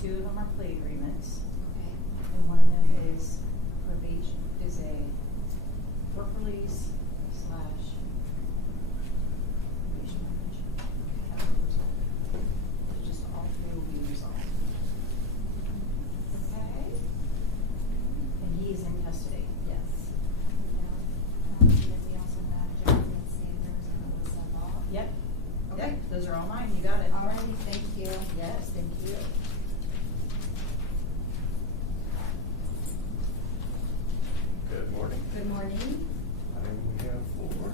two of them are plea agreements, Okay. and one of them is probation, is a work release slash probation violation. That will be resolved. So just all three will be resolved. Okay. And he is in custody, yes. We also have Jonathan Sanders and Alyssa Law. Yep. Okay. Yep, those are all mine, you got it. Alrighty, thank you. Yes, thank you. Good morning. Good morning. Item we have 4.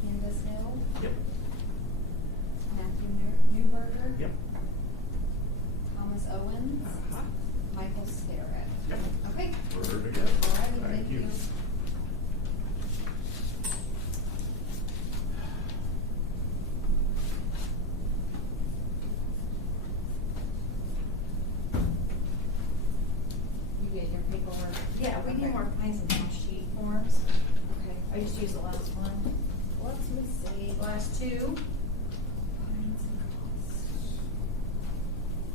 Candace Hill, Yep. Matthew Newberger. Yep. Thomas Owens, Uh-huh. Michael Starrett. Yep. Okay. We're to go. Alrighty, thank you. You get your paperwork? Yeah, we need Okay. more kinds of now sheet forms. Okay. I used to use the last one. Let me see. Last two. Fines and costs.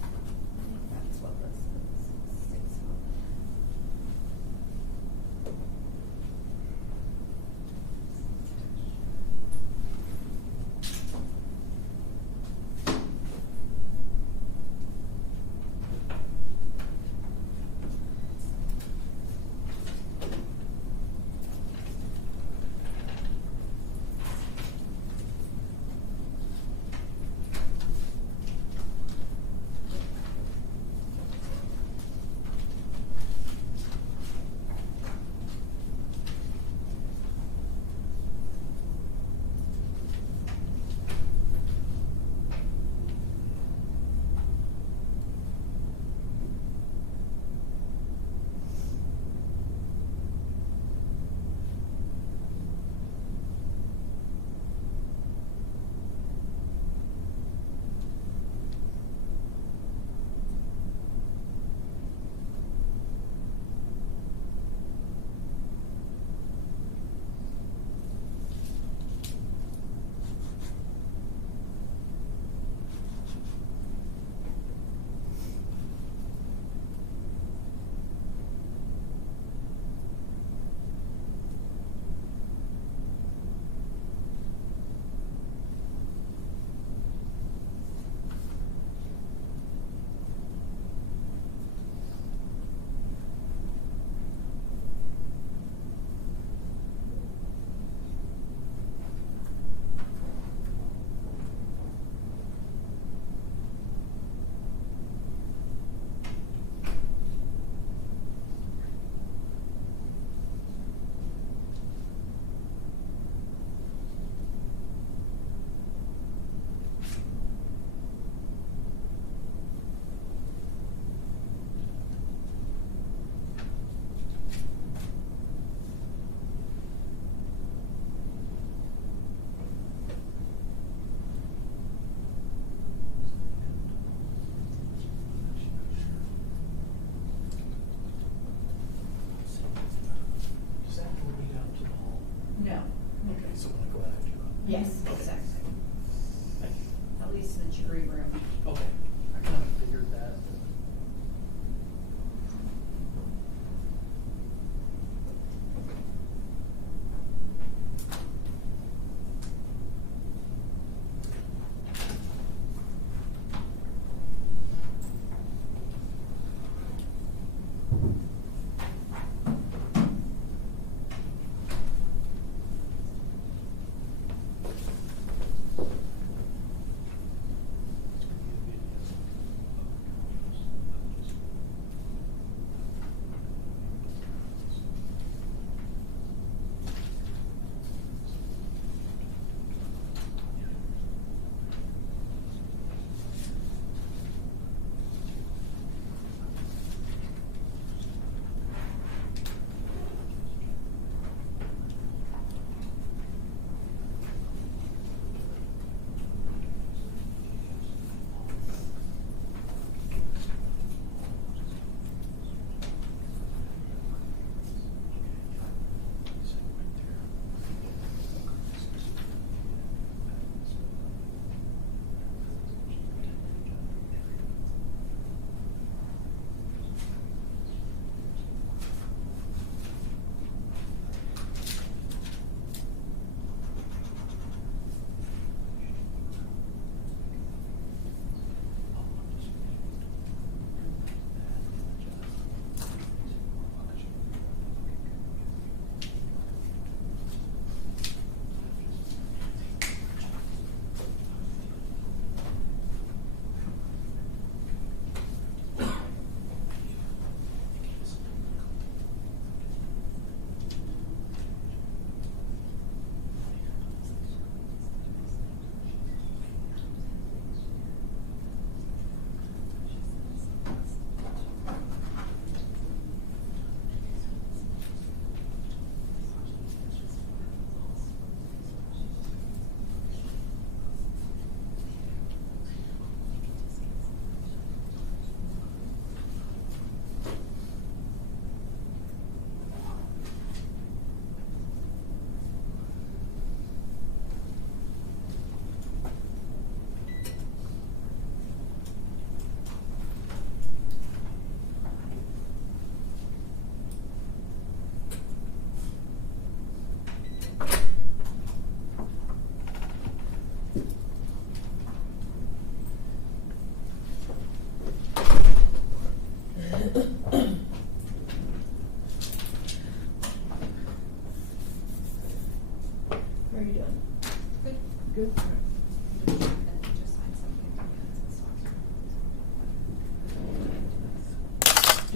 I think that's what this is. 6 months.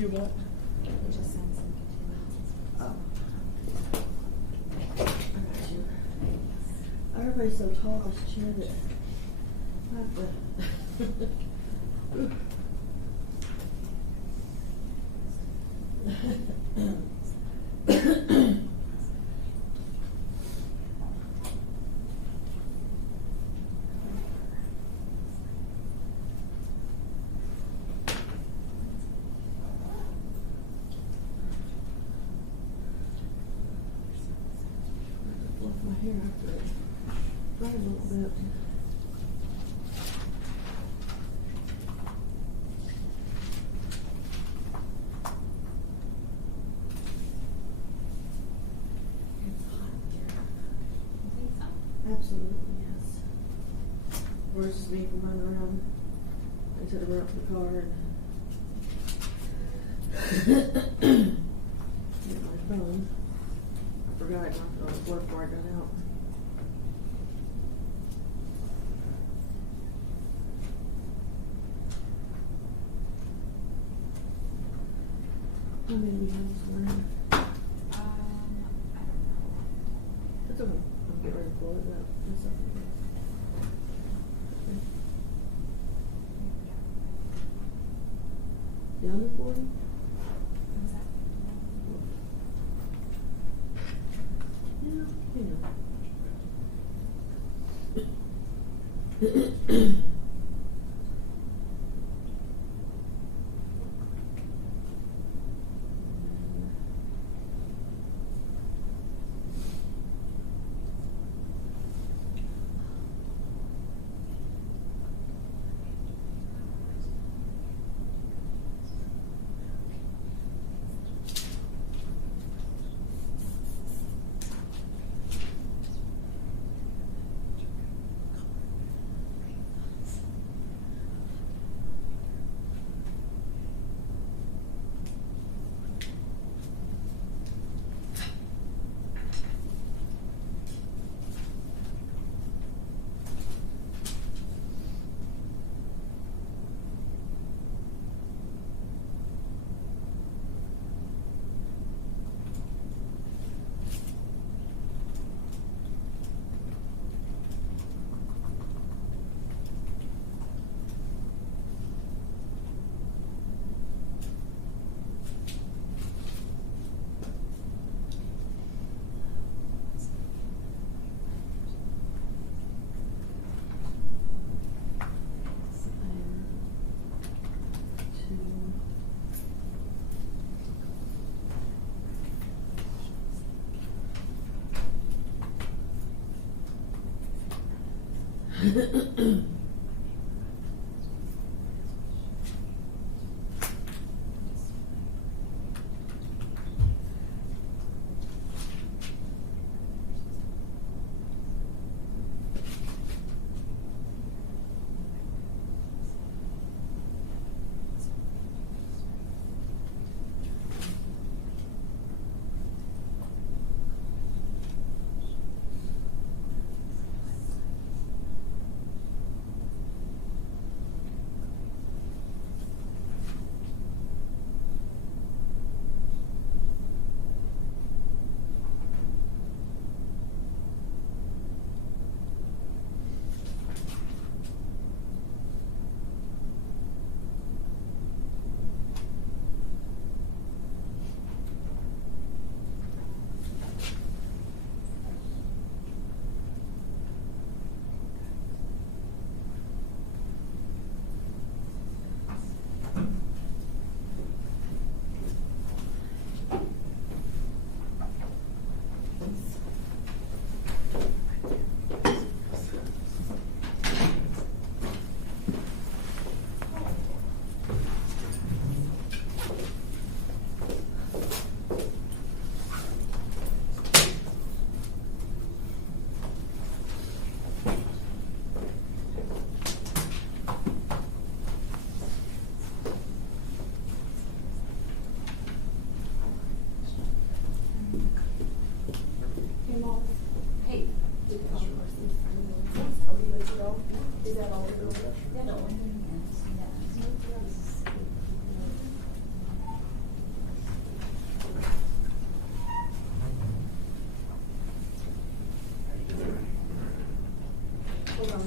You won't? It just sends some continuances. Oh. I got you. Everybody's so tall, this chair that I have to. Fluff my hair after it dried a little bit. It's hot here. You think so? Absolutely, yes. Or it's just me from running around. I said to run up to the car and get my phone. I forgot I knocked it on the floor before I got out. How many do we have this morning? I don't know. That's okay. I'll get ready to pull it up. That's okay. Down to 40? What's that? Yeah, you know. Hi.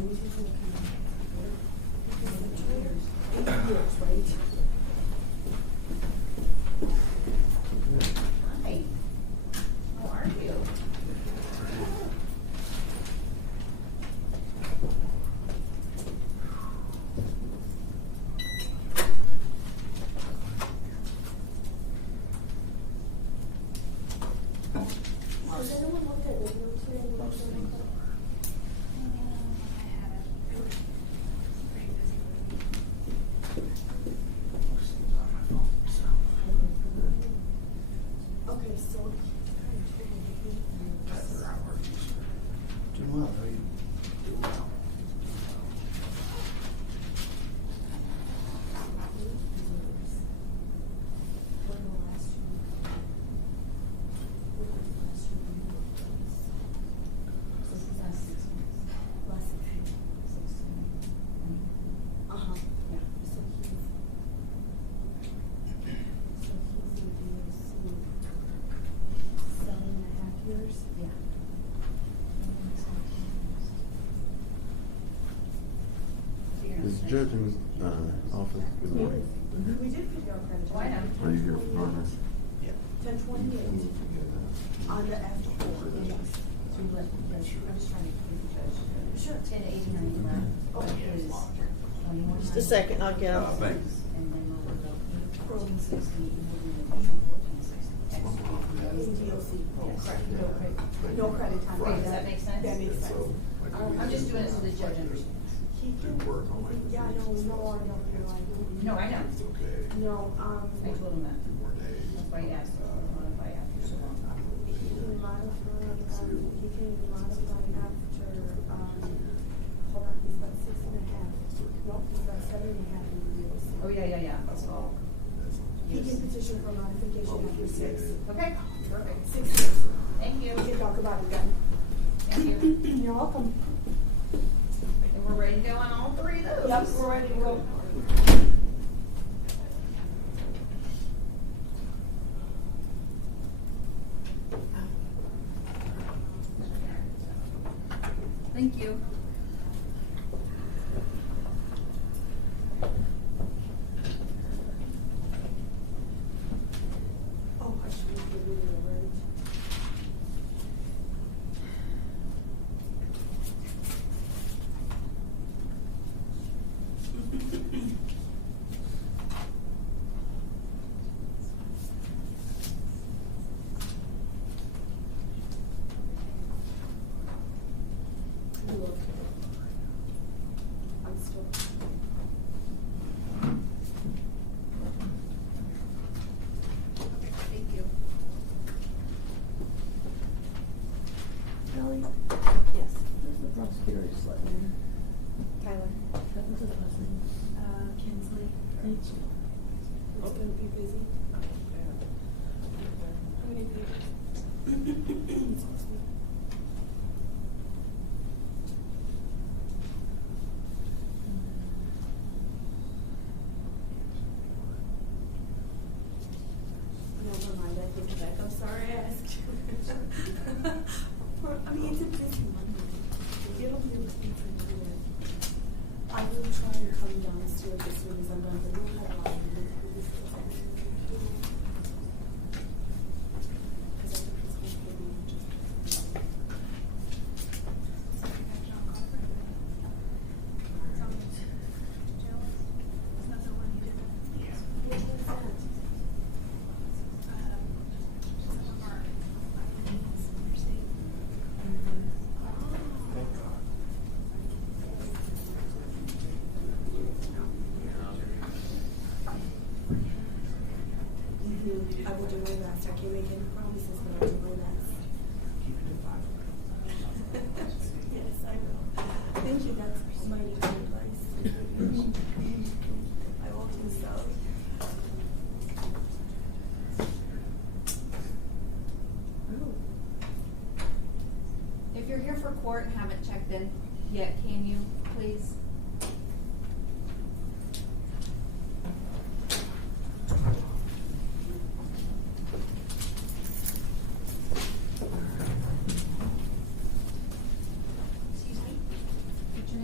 How are you? Has anyone looked at video today? I haven't. It was pretty busy with Most things on my phone, so. Okay, so. Better, how are you, sir? Doing well, how are you? Doing well. Uh-huh. Yeah. So he's gonna do this in 7.5 years. Yeah. Is the judge in office? Good morning. We did video credit. Oh, I know. Are you here for Garner? Yeah. 10/28 on the F4. Yes. So we let the judge, I'm just trying to give the judge. Sure. 10/89 left. Oh, Is 21. Just a second, I'll get Oh, off. thanks. And then we'll go 1460, and we'll do an additional 1460. In DOC. Yes. Correct. No credit. No credit time. Right, does that make sense? That makes sense. I'm just doing it so the judge understands. He can, yeah, no, I don't feel like. No, I know. No, I told him that. That's why I asked, modify after so long. he can modify after, hold on, he's got 6.5. Nope, he's got 7.5 in the DOC. Oh, yeah, that's all. He can petition for modification after 6. Okay, perfect. 6 years. Thank you. We can talk about it then. Thank you. You're welcome. And we're ready to go on all three of those. Yep, we're ready to go. Thank you. Oh, I should have given you a word. Look. I'm still. Okay, thank you. Ellie? Yes. Who's the prosecutor just let me? Tyler. That was his last name. Kinsley. Thank you. It's gonna be busy. How many pages? Never mind, I take it back. I'm sorry I asked. I mean, it's a busy Monday. It'll be a busy Monday. I will try and come downstairs as soon as I'm done, but we'll have a lot of meetings. Because I think it's going to be just. Which one's that? I will do my best. I can't make any promises, but I'll do my best. Yes, I will. Thank you. That's mighty good advice. I will do so. If you're here for court and haven't checked in yet, can you please? Excuse me? What's your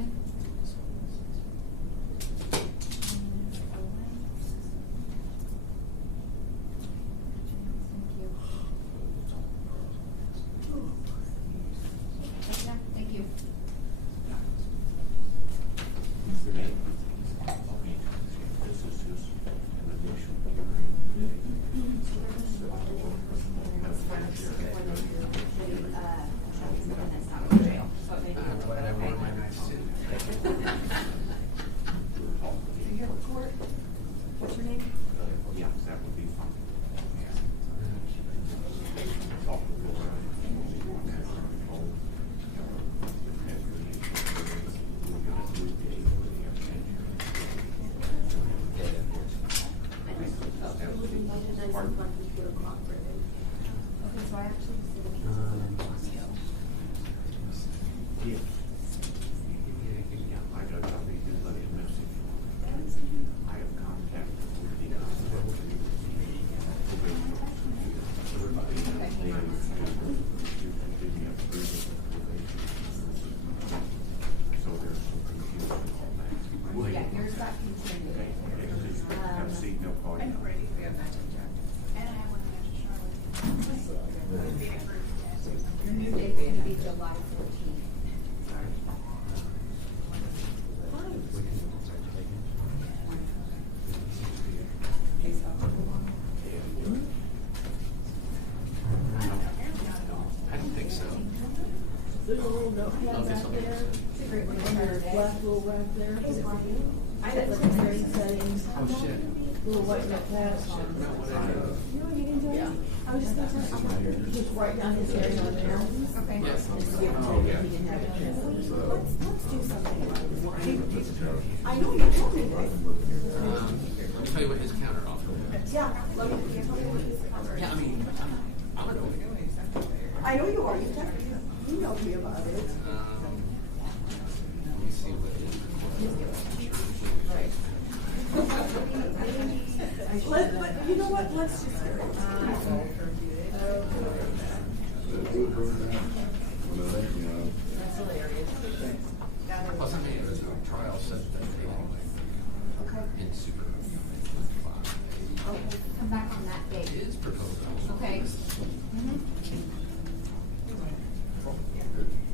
seems like he would have cooperated. Okay, so I actually was Yeah. I got a copy, just let him message. I have contacted with the, everybody. They have approved it. So there's some confusion on that. yeah, yours got continued. Have a seat, they'll call you. And I have one to Charlotte. Your new date's gonna be July 14th. I don't think so. There's a little notepad back there. It's a great one to And there's start. black little rack there. I Set didn't the hearing settings. Oh, shit. Little white notepad. You know what you can do? Yeah. I was just thinking, I'm like, Just write down his hearing on there. Okay. And give it to him. He can have it printed. let's do something. I know you told me this. Let me tell you what his counter offer was. Yeah, let me, tell me what he's covering. Yeah, I mean, I'm gonna go. I know you are, you emailed me about it. Let me see what his. But you know what, let's just hear it. Plus, I mean, it was a trial set that day anyway. Okay. In super. Okay, come back on that date. His proposal. Okay. Mm-hmm.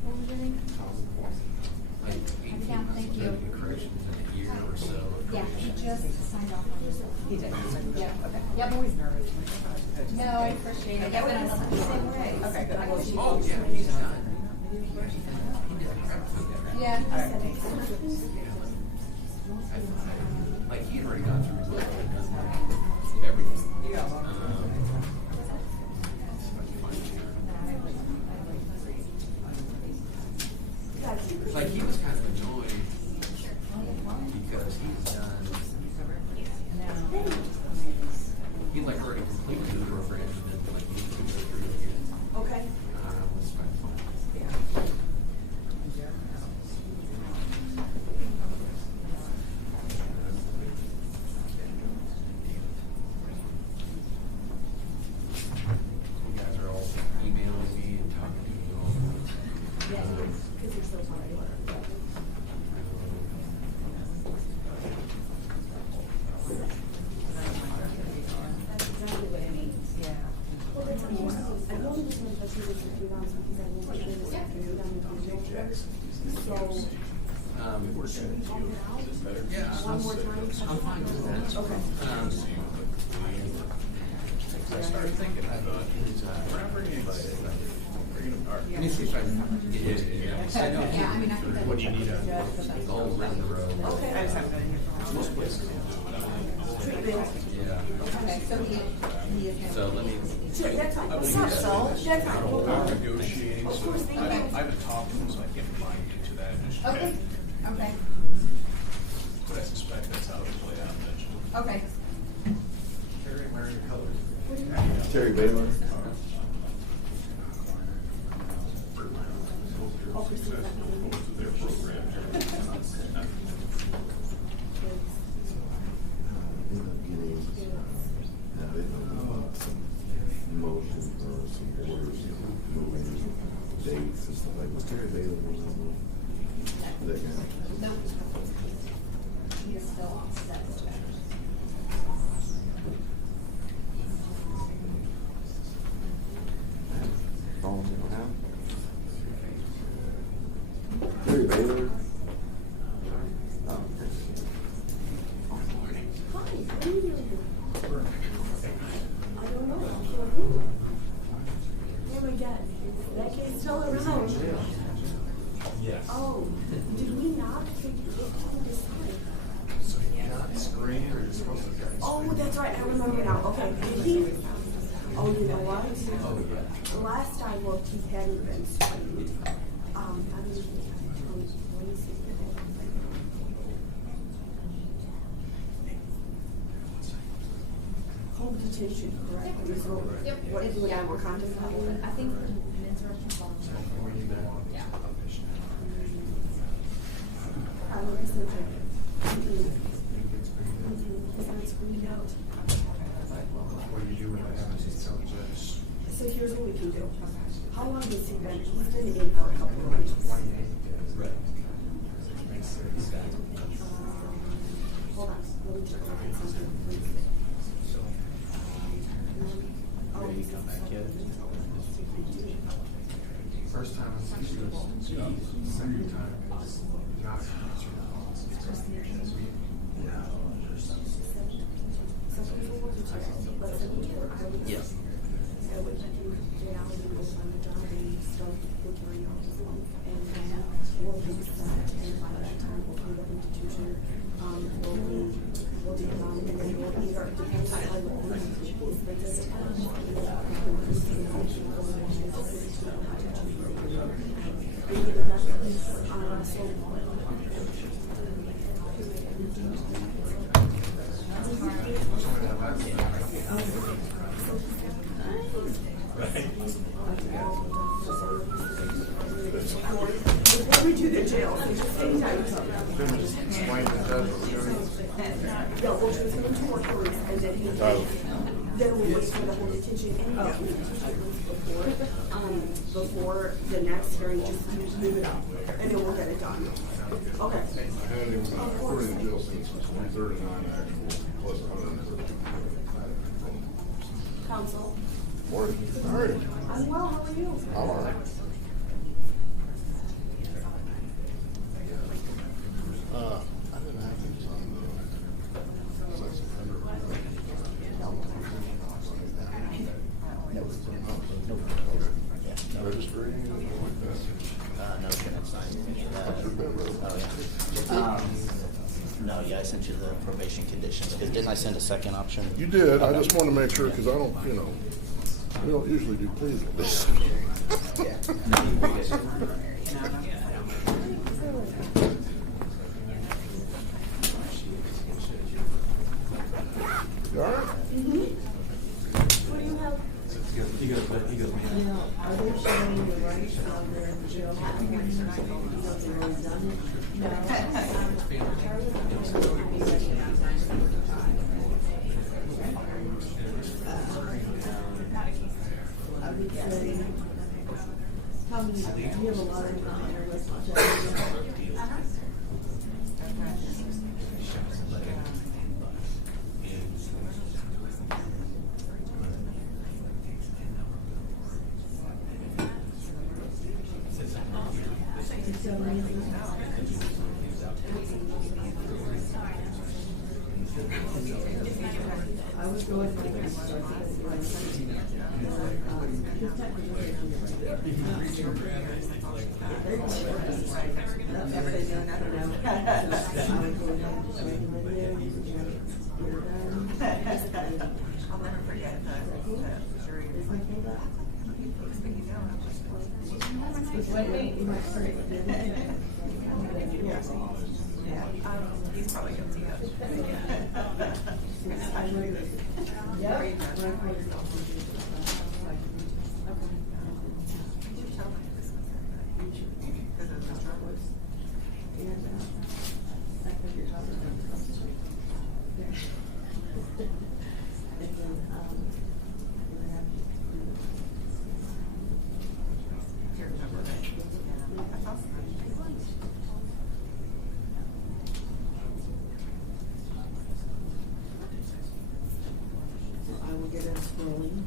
What was your name? Like 18 Yeah, thank you. corrections in a year or so. Yeah, he just signed off on this. He did. Yeah, okay. Yep. I'm always nervous. No, I appreciate it. Yeah, but I'm the same way. Okay, good. I will see. Oh, yeah, he's done. Yeah. Like, he had already gone through everything. Yeah. Like, he was kind of annoyed because he's done, he like already completed the program and then like needs to go through it again. Okay. It's kind of fun. You guys are all emailing me and talking to me all the time. Because you're so popular. That's exactly what it means, yeah. Well, that's what you're saying. I know this one, but she was a few rounds because I won't be here this afternoon. I'm going to go there. So, should we talk now? Yeah, One more time? I'm fine with that. Okay. I started thinking, I thought, we're not bringing anybody, bringing them apart. Let me see if I can get it. I know Yeah, I mean, I think that. What do you need on? it's all written in a row. Okay. I just haven't done it here. Most places don't do it. Yeah. Okay, so he is gonna. So let me. Sure, that's fine. What's up, Sol? That's fine. I'm negotiating, Of so course, thank I you. haven't talked to him, so I can't bind you to that. Just Okay, okay, But I suspect that's how it'll play out eventually. okay. Terry, where are your colors? Terry Baylor. Oh, Christine, let me know. Their program. Motion or some orders, moving dates and stuff like that. Terry Baylor was that guy. Nope. He is still on set. Follow me now. Terry Baylor. Hi, what are you doing? I don't know. Oh my God, that kid's still around. Yes. Oh, did we not figure it out this time? So you're not screen or you're supposed to get. Oh, that's right, I remember now. Okay, did he? Oh, you know what? Last I looked, he hadn't been screened. I mean, let me see. Hold detention, correct? So Yep. what is what we're contemplating? I think men's rooms are yeah. I would say that. That's really out. What do you do when that happens? You tell the judge. So here's what we can do. How long has he been? He's been in for a couple of weeks. 28 days. Right. Makes sense. Hold on, let me check on something. First time is 6 years. Second time is not. Yes. I would do reality was on the job and start figuring out his life and we'll be set and by that time we'll be up institution. We'll be around and then we'll either depends on how long it's been this before we do the jail, we just stay tight. Explain the judge what we're doing. Yeah, we'll just give him 2 more hurries and then he then we'll wait for the whole detention before the next hearing, just move it up and then we'll get it done. Okay. I had him, according to jail sentence, 139 actual, plus 130. Counsel. Morning. All right. I'm well, how are you? I'm all right. I didn't have things on the sex offender. Registry, anything like that? No, can I sign What's your bid? Oh, yeah. No, yeah, I sent you the probation conditions, because didn't I send a second option? You did. I just wanted to make sure, because I don't, we don't usually do pleas with this. You all right? What do you have? He goes, Now, are they showing the rights while they're in jail? Because they've already done it? No. I would say, how many, do you have a lot of people here with I was going to I'll never forget the jury. He's probably guilty of. I will get us rolling.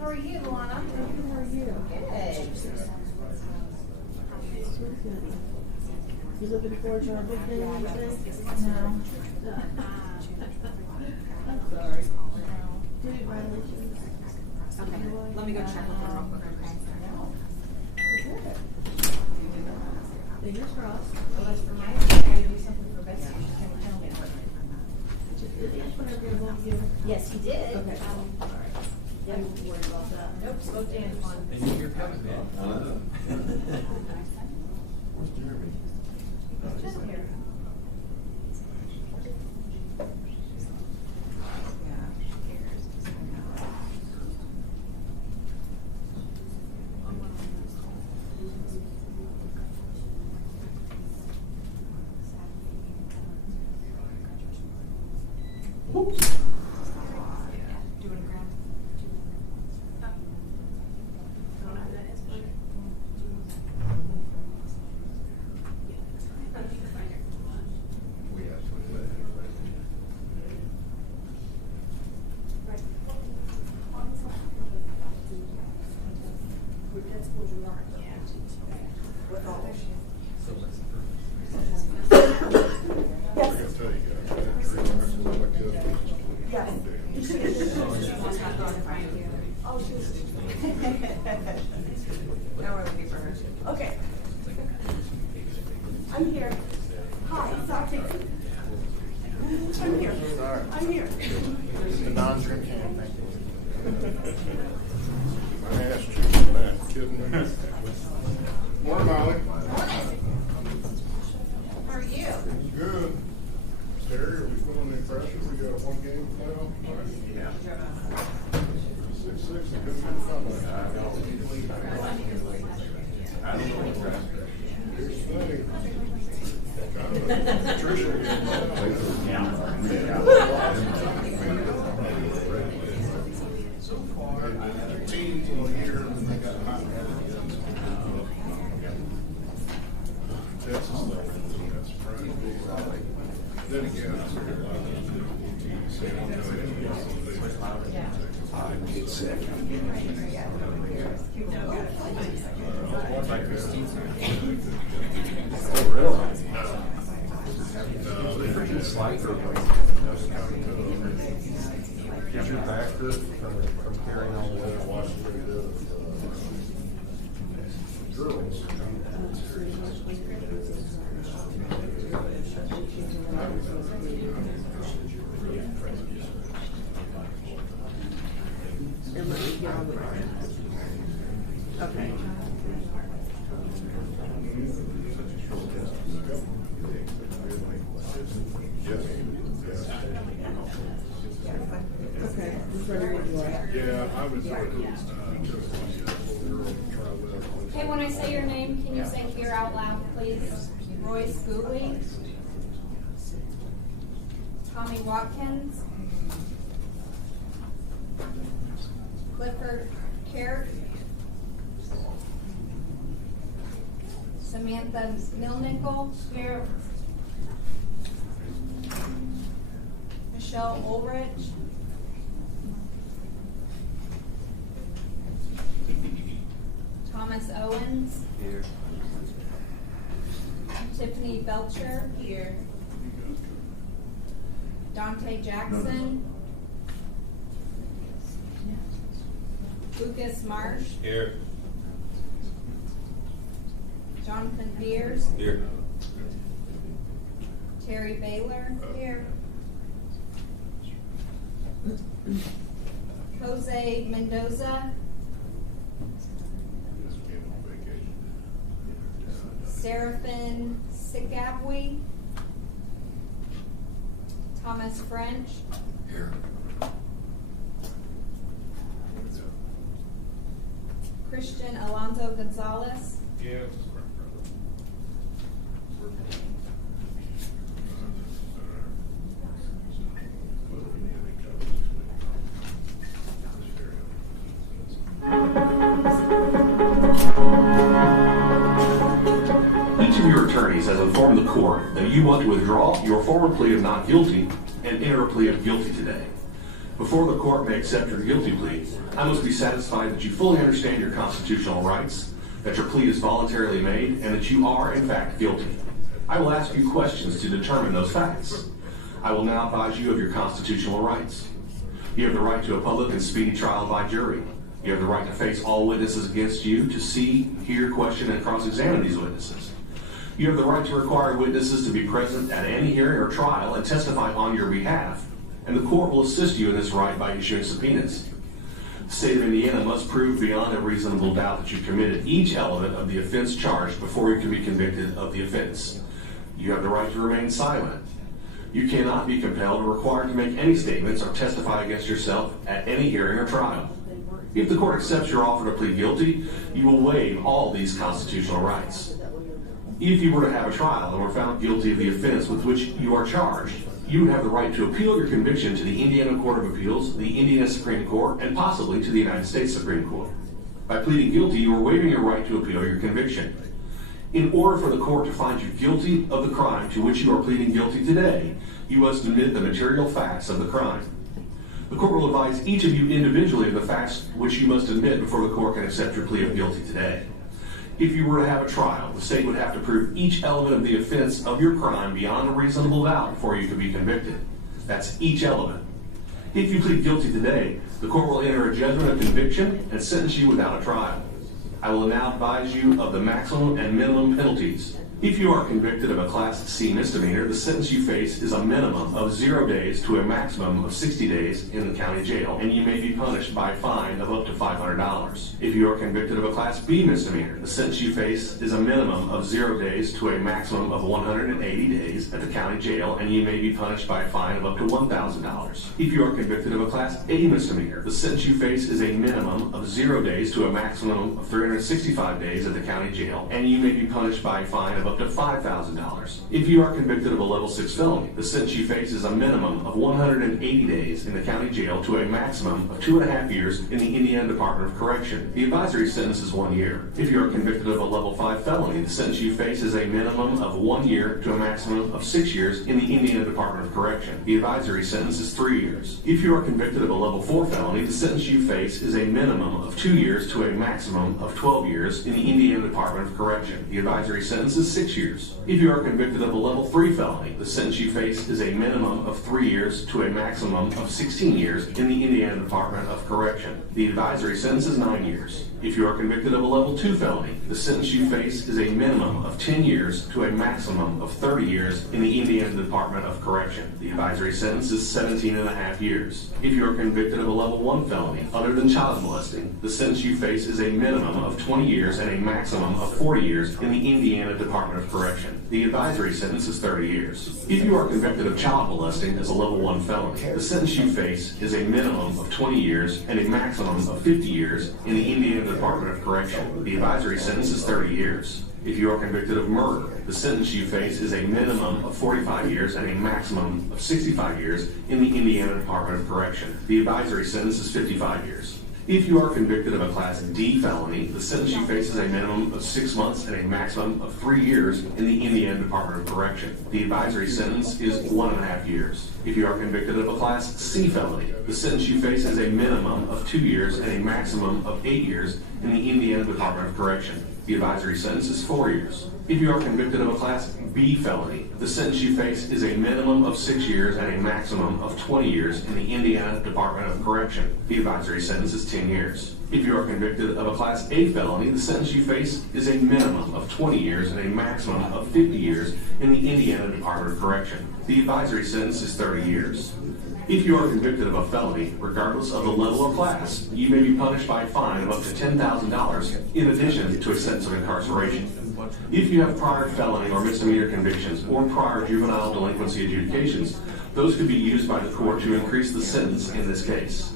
How are you, Luana? How are you? Good. You looking forward to our big day Wednesday? No. I'm sorry. Food violations. Okay, let me go check with her real quick. crossed. Well, that's for my, I gotta do something for Betsy, she can't tell me. Did he answer whenever you're going to give? Yes, he did. Okay. All right. I'm worried about that. Nope, spoke to Antoine. And you hear coming, man. Where's Jeremy? Just here. Yeah, she cares. I know. Doing a grant. Don't know who that is, but. We have That's what you are. With all their shit. so let's. Yes. Oh, she was. No, we're looking for her. Okay. I'm here. Hi, sorry. I'm here. I'm here. The non-drinking. I asked you for that, kidding me? Morning, Molly. How are you? Good. Terry, are we feeling any pressure? We got one game to play on tonight? Yeah. 6-6, it could be fun. I don't know what's right. Here's the thing. Kind of a Patricia So far, I have a team here, and they got a hot Texas, that's Friday. Then again, I figured a lot of those teams say one Get sick. By Christine's. Oh, really? Freaking slicer. Get your back hurt from carrying all the way to Washington. Drills. Okay. Okay, just ready when you are. Yeah, I was. Okay, when I say your name, can you say here out loud, please? Royce Bowie. Tommy Watkins. Clifford Carrick. Samantha Milnickel. Here. Michelle Ulrich. Thomas Owens. Here. Tiffany Belcher. Here. Dante Jackson. Lucas Marsh. Here. Jonathan Beers. Here. Terry Baylor. Here. Jose Mendoza. Seraphin Sigabwe. Thomas French. Here. Christian Alonso Gonzalez. Yeah. Each of your attorneys has informed the court that you want to withdraw your former plea of not guilty and enter a plea of guilty today. Before the court may accept your guilty plea, I must be satisfied that you fully understand your constitutional rights, that your plea is voluntarily made, and that you are, in fact, guilty. I will ask you questions to determine those facts. I will now advise you of your constitutional rights. You have the right to a public and speedy trial by jury. You have the right to face all witnesses against you, to see, hear, question, and cross-examine these witnesses. You have the right to require witnesses to be present at any hearing or trial and testify on your behalf, and the court will assist you in this right by issuing subpoenas. The state of Indiana must prove beyond a reasonable doubt that you committed each element of the offense charged before you can be convicted of the offense. You have the right to remain silent. You cannot be compelled or required to make any statements or testify against yourself at any hearing or trial. If the court accepts your offer to plead guilty, you will waive all these constitutional rights. If you were to have a trial and were found guilty of the offense with which you are charged, you would have the right to appeal your conviction to the Indiana Court of Appeals, the Indiana Supreme Court, and possibly to the United States Supreme Court. By pleading guilty, you are waiving your right to appeal your conviction. In order for the court to find you guilty of the crime to which you are pleading guilty today, you must admit the material facts of the crime. The court will advise each of you individually of the facts which you must admit before the court can accept your plea of guilty today. If you were to have a trial, the state would have to prove each element of the offense of your crime beyond a reasonable doubt before you could be convicted. That's each element. If you plead guilty today, the court will enter a judgment of conviction and sentence you without a trial. I will now advise you of the maximum and minimum penalties. If you are convicted of a Class C misdemeanor, the sentence you face is a minimum of 0 days to a maximum of 60 days in the county jail, and you may be punished by a fine of up to $500. If you are convicted of a Class B misdemeanor, the sentence you face is a minimum of 0 days to a maximum of 180 days at the county jail, and you may be punished by a fine of up to $1,000. If you are convicted of a Class A misdemeanor, the sentence you face is a minimum of 0 days to a maximum of 365 days at the county jail, and you may be punished by a fine of up to $5,000. If you are convicted of a level 6 felony, the sentence you face is a minimum of 180 days in the county jail to a maximum of 2.5 years in the Indiana Department of Correction. The advisory sentence is 1 year. If you are convicted of a level 5 felony, the sentence you face is a minimum of 1 year to a maximum of 6 years in the Indiana Department of Correction. The advisory sentence is 3 years. If you are convicted of a level 4 felony, the sentence you face is a minimum of 2 years to a maximum of 12 years in the Indiana Department of Correction. The advisory sentence is 6 years. If you are convicted of a level 3 felony, the sentence you face is a minimum of 3 years to a maximum of 16 years in the Indiana Department of Correction. The advisory sentence is 9 years. If you are convicted of a level 2 felony, the sentence you face is a minimum of 10 years to a maximum of 30 years in the Indiana Department of Correction. The advisory sentence is 17.5 years. If you are convicted of a level 1 felony, other than child molesting, the sentence you face is a minimum of 20 years and a maximum of 40 years in the Indiana Department of Correction. The advisory sentence is 30 years. If you are convicted of child molesting as a level 1 felony, the sentence you face is a minimum of 20 years and a maximum of 50 years in the Indiana Department of Correction. The advisory sentence is 30 years. If you are convicted of murder, the sentence you face is a minimum of 45 years and a maximum of 65 years in the Indiana Department of Correction. The advisory sentence is 55 years. If you are convicted of a Class D felony, the sentence you face is a minimum of 6 months and a maximum of 3 years in the Indiana Department of Correction. The advisory sentence is 1.5 years. If you are convicted of a Class C felony, the sentence you face is a minimum of 2 years and a maximum of 8 years in the Indiana Department of Correction. The advisory sentence is 4 years. If you are convicted of a Class B felony, the sentence you face is a minimum of 6 years and a maximum of 20 years in the Indiana Department of Correction. The advisory sentence is 10 years. If you are convicted of a Class A felony, the sentence you face is a minimum of 20 years and a maximum of 50 years in the Indiana Department of Correction. The advisory sentence is 30 years. If you are convicted of a felony, regardless of the level or class, you may be punished by a fine of up to $10,000 in addition to a sentence of incarceration. If you have prior felony or misdemeanor convictions or prior juvenile delinquency adjudications, those could be used by the court to increase the sentence in this case.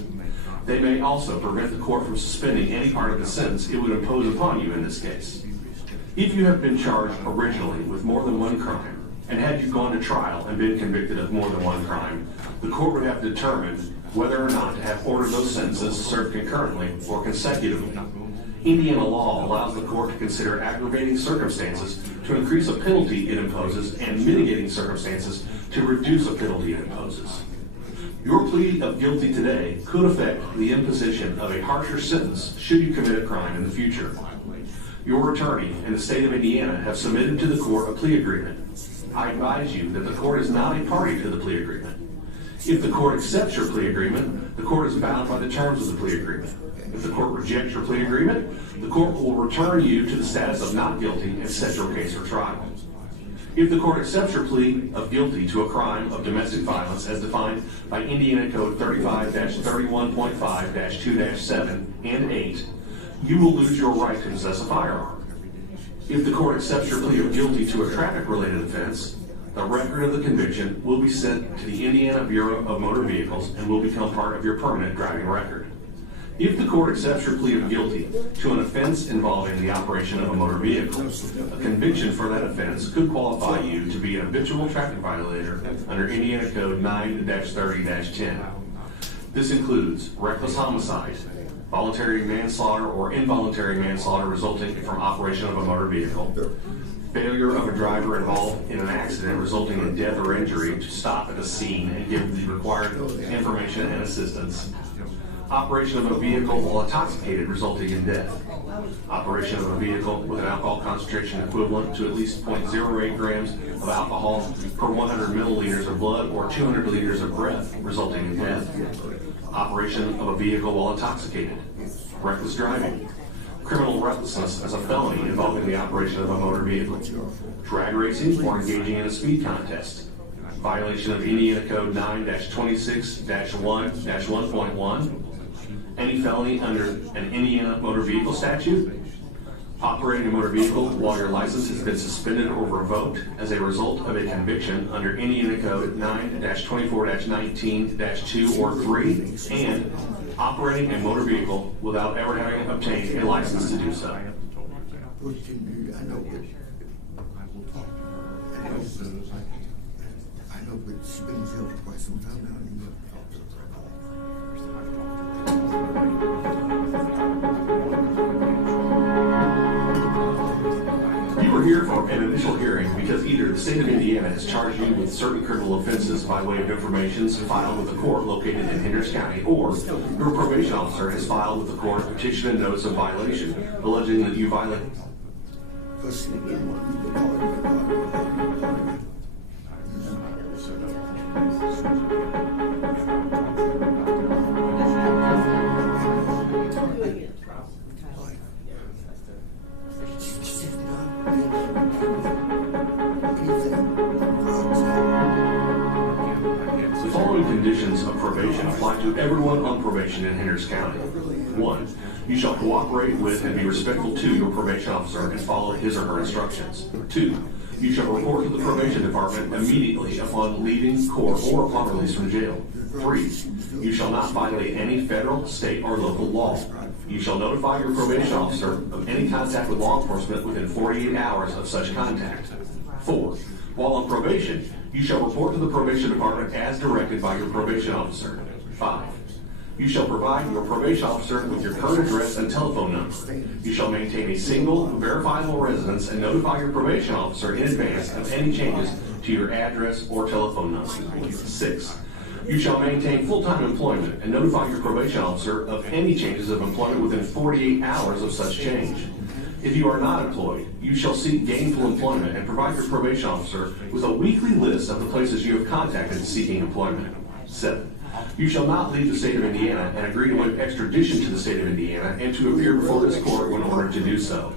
They may also prevent the court from suspending any part of the sentence it would impose upon you in this case. If you have been charged originally with more than one crime, and had you gone to trial and been convicted of more than one crime, the court would have determined whether or not to have ordered those sentences served concurrently or consecutively. Indiana law allows the court to consider aggravating circumstances to increase a penalty it imposes and mitigating circumstances to reduce a penalty it imposes. Your plea of guilty today could affect the imposition of a harsher sentence should you commit a crime in the future. Your attorney and the state of Indiana have submitted to the court a plea agreement. I advise you that the court is not a party to the plea agreement. If the court accepts your plea agreement, the court is bound by the terms of the plea agreement. If the court rejects your plea agreement, the court will return you to the status of not guilty and set your case for trial. If the court accepts your plea of guilty to a crime of domestic violence as defined by Indiana Code 35-31.5-2-7 and 8, you will lose your right to possess a firearm. If the court accepts your plea of guilty to a traffic-related offense, the record of the conviction will be sent to the Indiana Bureau of Motor Vehicles and will become part of your permanent driving record. If the court accepts your plea of guilty to an offense involving the operation of a motor vehicle, a conviction for that offense could qualify you to be an habitual traffic violator under Indiana Code 9-30-10. This includes reckless homicide, voluntary manslaughter or involuntary manslaughter resulting from operation of a motor vehicle, failure of a driver involved in an accident resulting in death or injury to stop at the scene and give the required information and assistance, operation of a vehicle while intoxicated resulting in death, operation of a vehicle with an alcohol concentration equivalent to at least 0.08 grams of alcohol per 100 milliliters of blood or 200 liters of breath resulting in death, operation of a vehicle while intoxicated, reckless driving, criminal recklessness as a felony involving the operation of a motor vehicle, drag racing or engaging in a speed contest, violation of Indiana Code 9-26-1-1.1, any felony under an Indiana motor vehicle statute, operating a motor vehicle while your license has been suspended or revoked as a result of a conviction under Indiana Code 9-24-19-2 or 3, and operating a motor vehicle without ever having obtained a license to do so. I know, but she's been in jail for quite some time now. You are here for an initial hearing because either the state of Indiana has charged you with certain criminal offenses by way of informations filed with the court located in Hendricks County, or your probation officer has filed with the court a petition and notice of violation alleging that you violated. The following conditions of probation apply to everyone on probation in Hendricks County. 1. You shall cooperate with and be respectful to your probation officer and follow his or her instructions. 2. You shall report to the probation department immediately upon leaving court or upon release from jail. 3. You shall not violate any federal, state, or local law. You shall notify your probation officer of any contact with law enforcement within 48 hours of such contact. 4. While on probation, you shall report to the probation department as directed by your probation officer. 5. You shall provide your probation officer with your current address and telephone number. You shall maintain a single, verifiable residence and notify your probation officer in advance of any changes to your address or telephone number. 6. You shall maintain full-time employment and notify your probation officer of any changes of employment within 48 hours of such change. If you are not employed, you shall seek gainful employment and provide your probation officer with a weekly list of the places you have contacted seeking employment. 7. You shall not leave the state of Indiana and agree to waive extradition to the state of Indiana and to appear before this court when ordered to do so.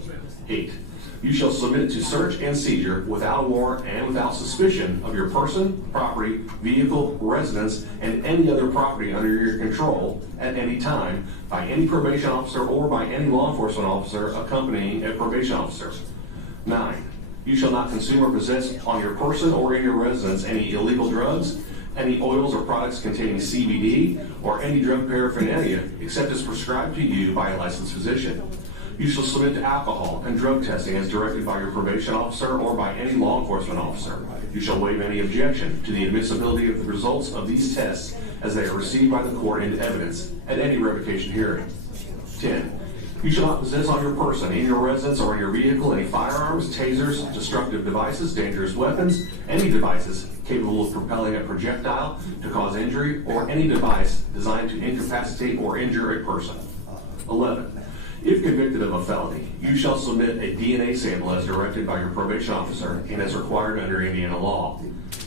8. You shall submit to search and seizure without a warrant and without suspicion of your person, property, vehicle, residence, and any other property under your control at any time by any probation officer or by any law enforcement officer accompanying a probation officer. 9. You shall not consume or possess on your person or in your residence any illegal drugs, any oils or products containing CBD, or any drug paraphernalia except as prescribed to you by a licensed physician. You shall submit to alcohol and drug testing as directed by your probation officer or by any law enforcement officer. You shall waive any objection to the admissibility of the results of these tests as they are received by the court into evidence at any revocation hearing. 10. You shall not possess on your person, in your residence, or in your vehicle any firearms, tasers, destructive devices, dangerous weapons, any devices capable of propelling a projectile to cause injury, or any device designed to incapacitate or injure a person. 11. If convicted of a felony, you shall submit a DNA sample as directed by your probation officer and as required under Indiana law.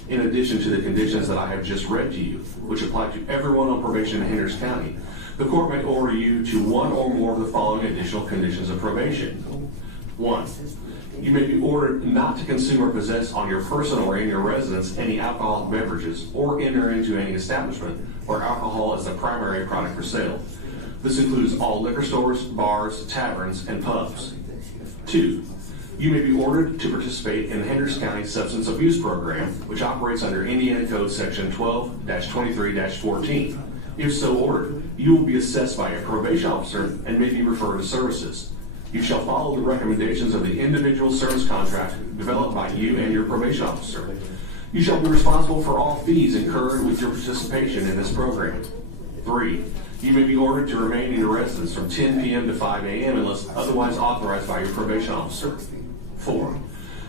In addition to the conditions that I have just read to you, which apply to everyone on probation in Hendricks County, the court may order you to one or more of the following additional conditions of probation. 1. You may be ordered not to consume or possess on your person or in your residence any alcoholic beverages or enter into any establishment where alcohol is the primary product for sale. This includes all liquor stores, bars, taverns, and pubs. 2. You may be ordered to participate in the Hendricks County Substance Abuse Program, which operates under Indiana Code Section 12-23-14. If so ordered, you will be assessed by a probation officer and may be referred to services. You shall follow the recommendations of the individual service contract developed by you and your probation officer. You shall be responsible for all fees incurred with your participation in this program. 3. You may be ordered to remain in your residence from 10 p.m. to 5 a.m. unless otherwise authorized by your probation officer. 4.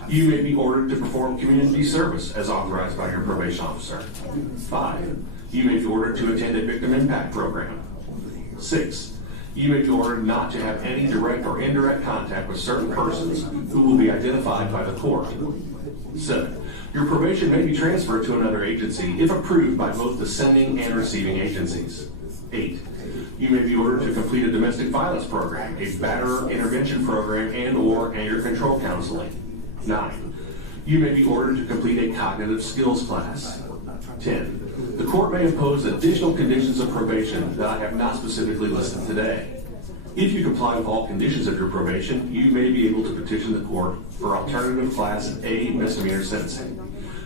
You may be ordered to perform community service as authorized by your probation officer. 5. You may be ordered to attend a victim impact program. 6. You may be ordered not to have any direct or indirect contact with certain persons who will be identified by the court. 7. Your probation may be transferred to another agency if approved by both the sending and receiving agencies. 8. You may be ordered to complete a domestic violence program, a batterer intervention program, and/or anger control counseling. 9. You may be ordered to complete a cognitive skills class. 10. The court may impose additional conditions of probation that I have not specifically listed today. If you comply with all conditions of your probation, you may be able to petition the court for alternative Class A misdemeanor sentencing.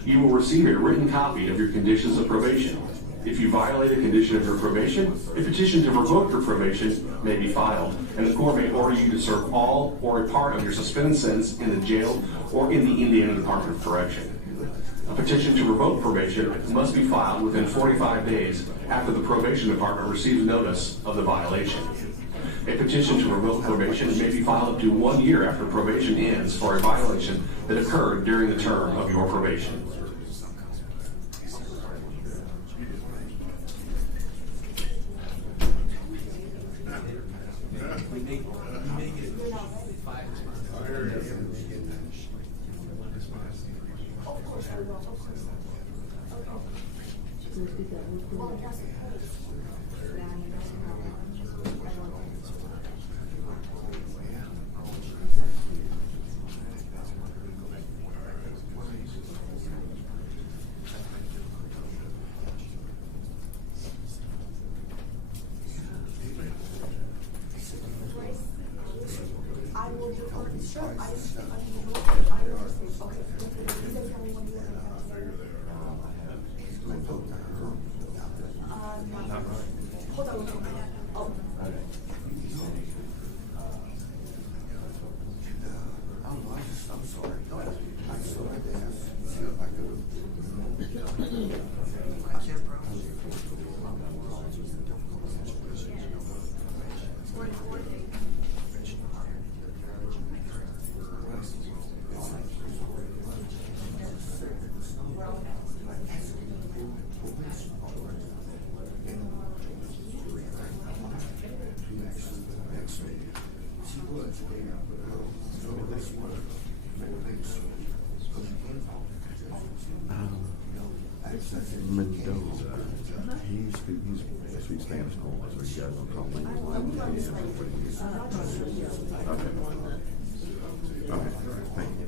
You will receive a written copy of your conditions of probation. If you violate a condition of your probation, a petition to revoke your probation may be filed, and the court may order you to serve all or a part of your suspended sentence in the jail or in the Indiana Department of Correction. A petition to revoke probation must be filed within 45 days after the probation department receives notice of the violation. A petition to revoke probation may be filed up to 1 year after probation ends for a violation that occurred during the term of your probation. Mendoza. He speaks Spanish. So you guys don't call me. Okay. Okay. Thank you.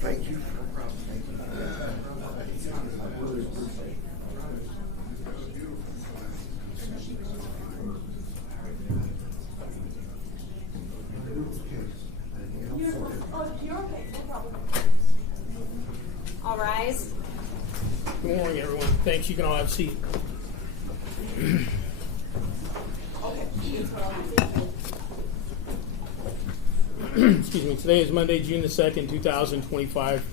Thank you. All rise. Good morning, everyone. Thanks. You can all have a seat. Excuse me. Today is Monday, June the 2nd, 2025.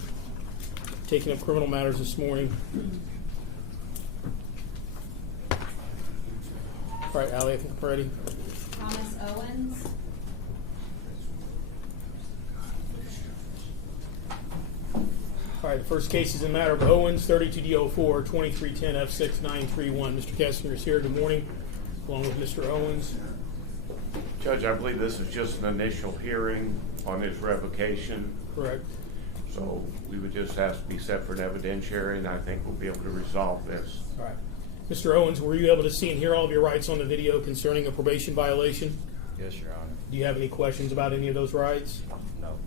taking up criminal matters this morning. All right, Allie, I think we're ready. Thomas Owens. All right, the first case is in the matter of Owens, 32D04, 2310 F6931. Mr. Kessinger is here. Good morning, along with Mr. Owens. Judge, I believe this is just an initial hearing on his revocation. Correct. So we would just have to be set for an evidentiary, and I think we'll be able to resolve this. All right. Mr. Owens, were you able to see and hear all of your rights on the video concerning a probation violation? Yes, Your Honor. Do you have any questions about any of those rights? No.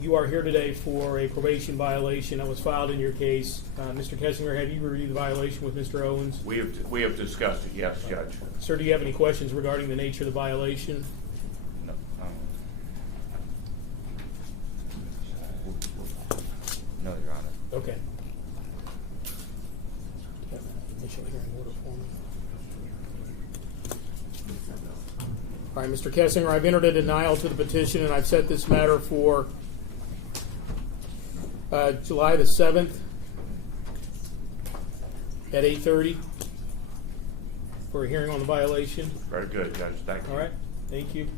You are here today for a probation violation that was filed in your case. Mr. Kessinger, have you reviewed the violation with Mr. Owens? We have discussed it, yes, Judge. Sir, do you have any questions regarding the nature of the violation? No. No, Your Honor. Okay. Initial hearing order for me. All right, Mr. Kessinger, I've entered a denial to the petition, and I've set this matter for July the 7th at 8:30 for a hearing on the violation. Very good, Judge. Thank you. All right, thank you.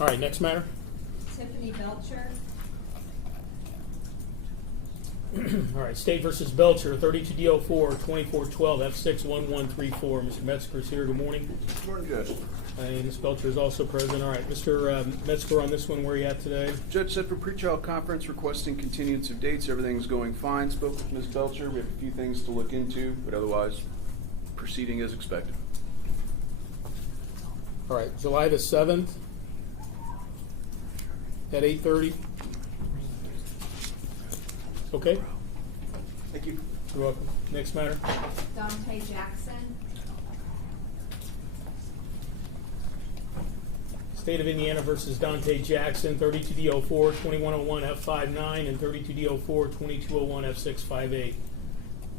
All right, next matter. Tiffany Belcher. All right, State versus Belcher, 32D04, 2412 F61134. Mr. Metzger is here. Good morning. Good morning, Judge. And Ms. Belcher is also present. All right, Mr. Metzger, on this one, where are you at today? Judge set for pretrial conference requesting continuance of dates. Everything's going fine. Spoke with Ms. Belcher. We have a few things to look into, but otherwise, proceeding as expected. All right, July the 7th at 8:30. Okay, Thank you. you're welcome. Next matter. Dante Jackson. State of Indiana versus Dante Jackson, 32D04, 2101 F59, and 32D04, 2201 F658.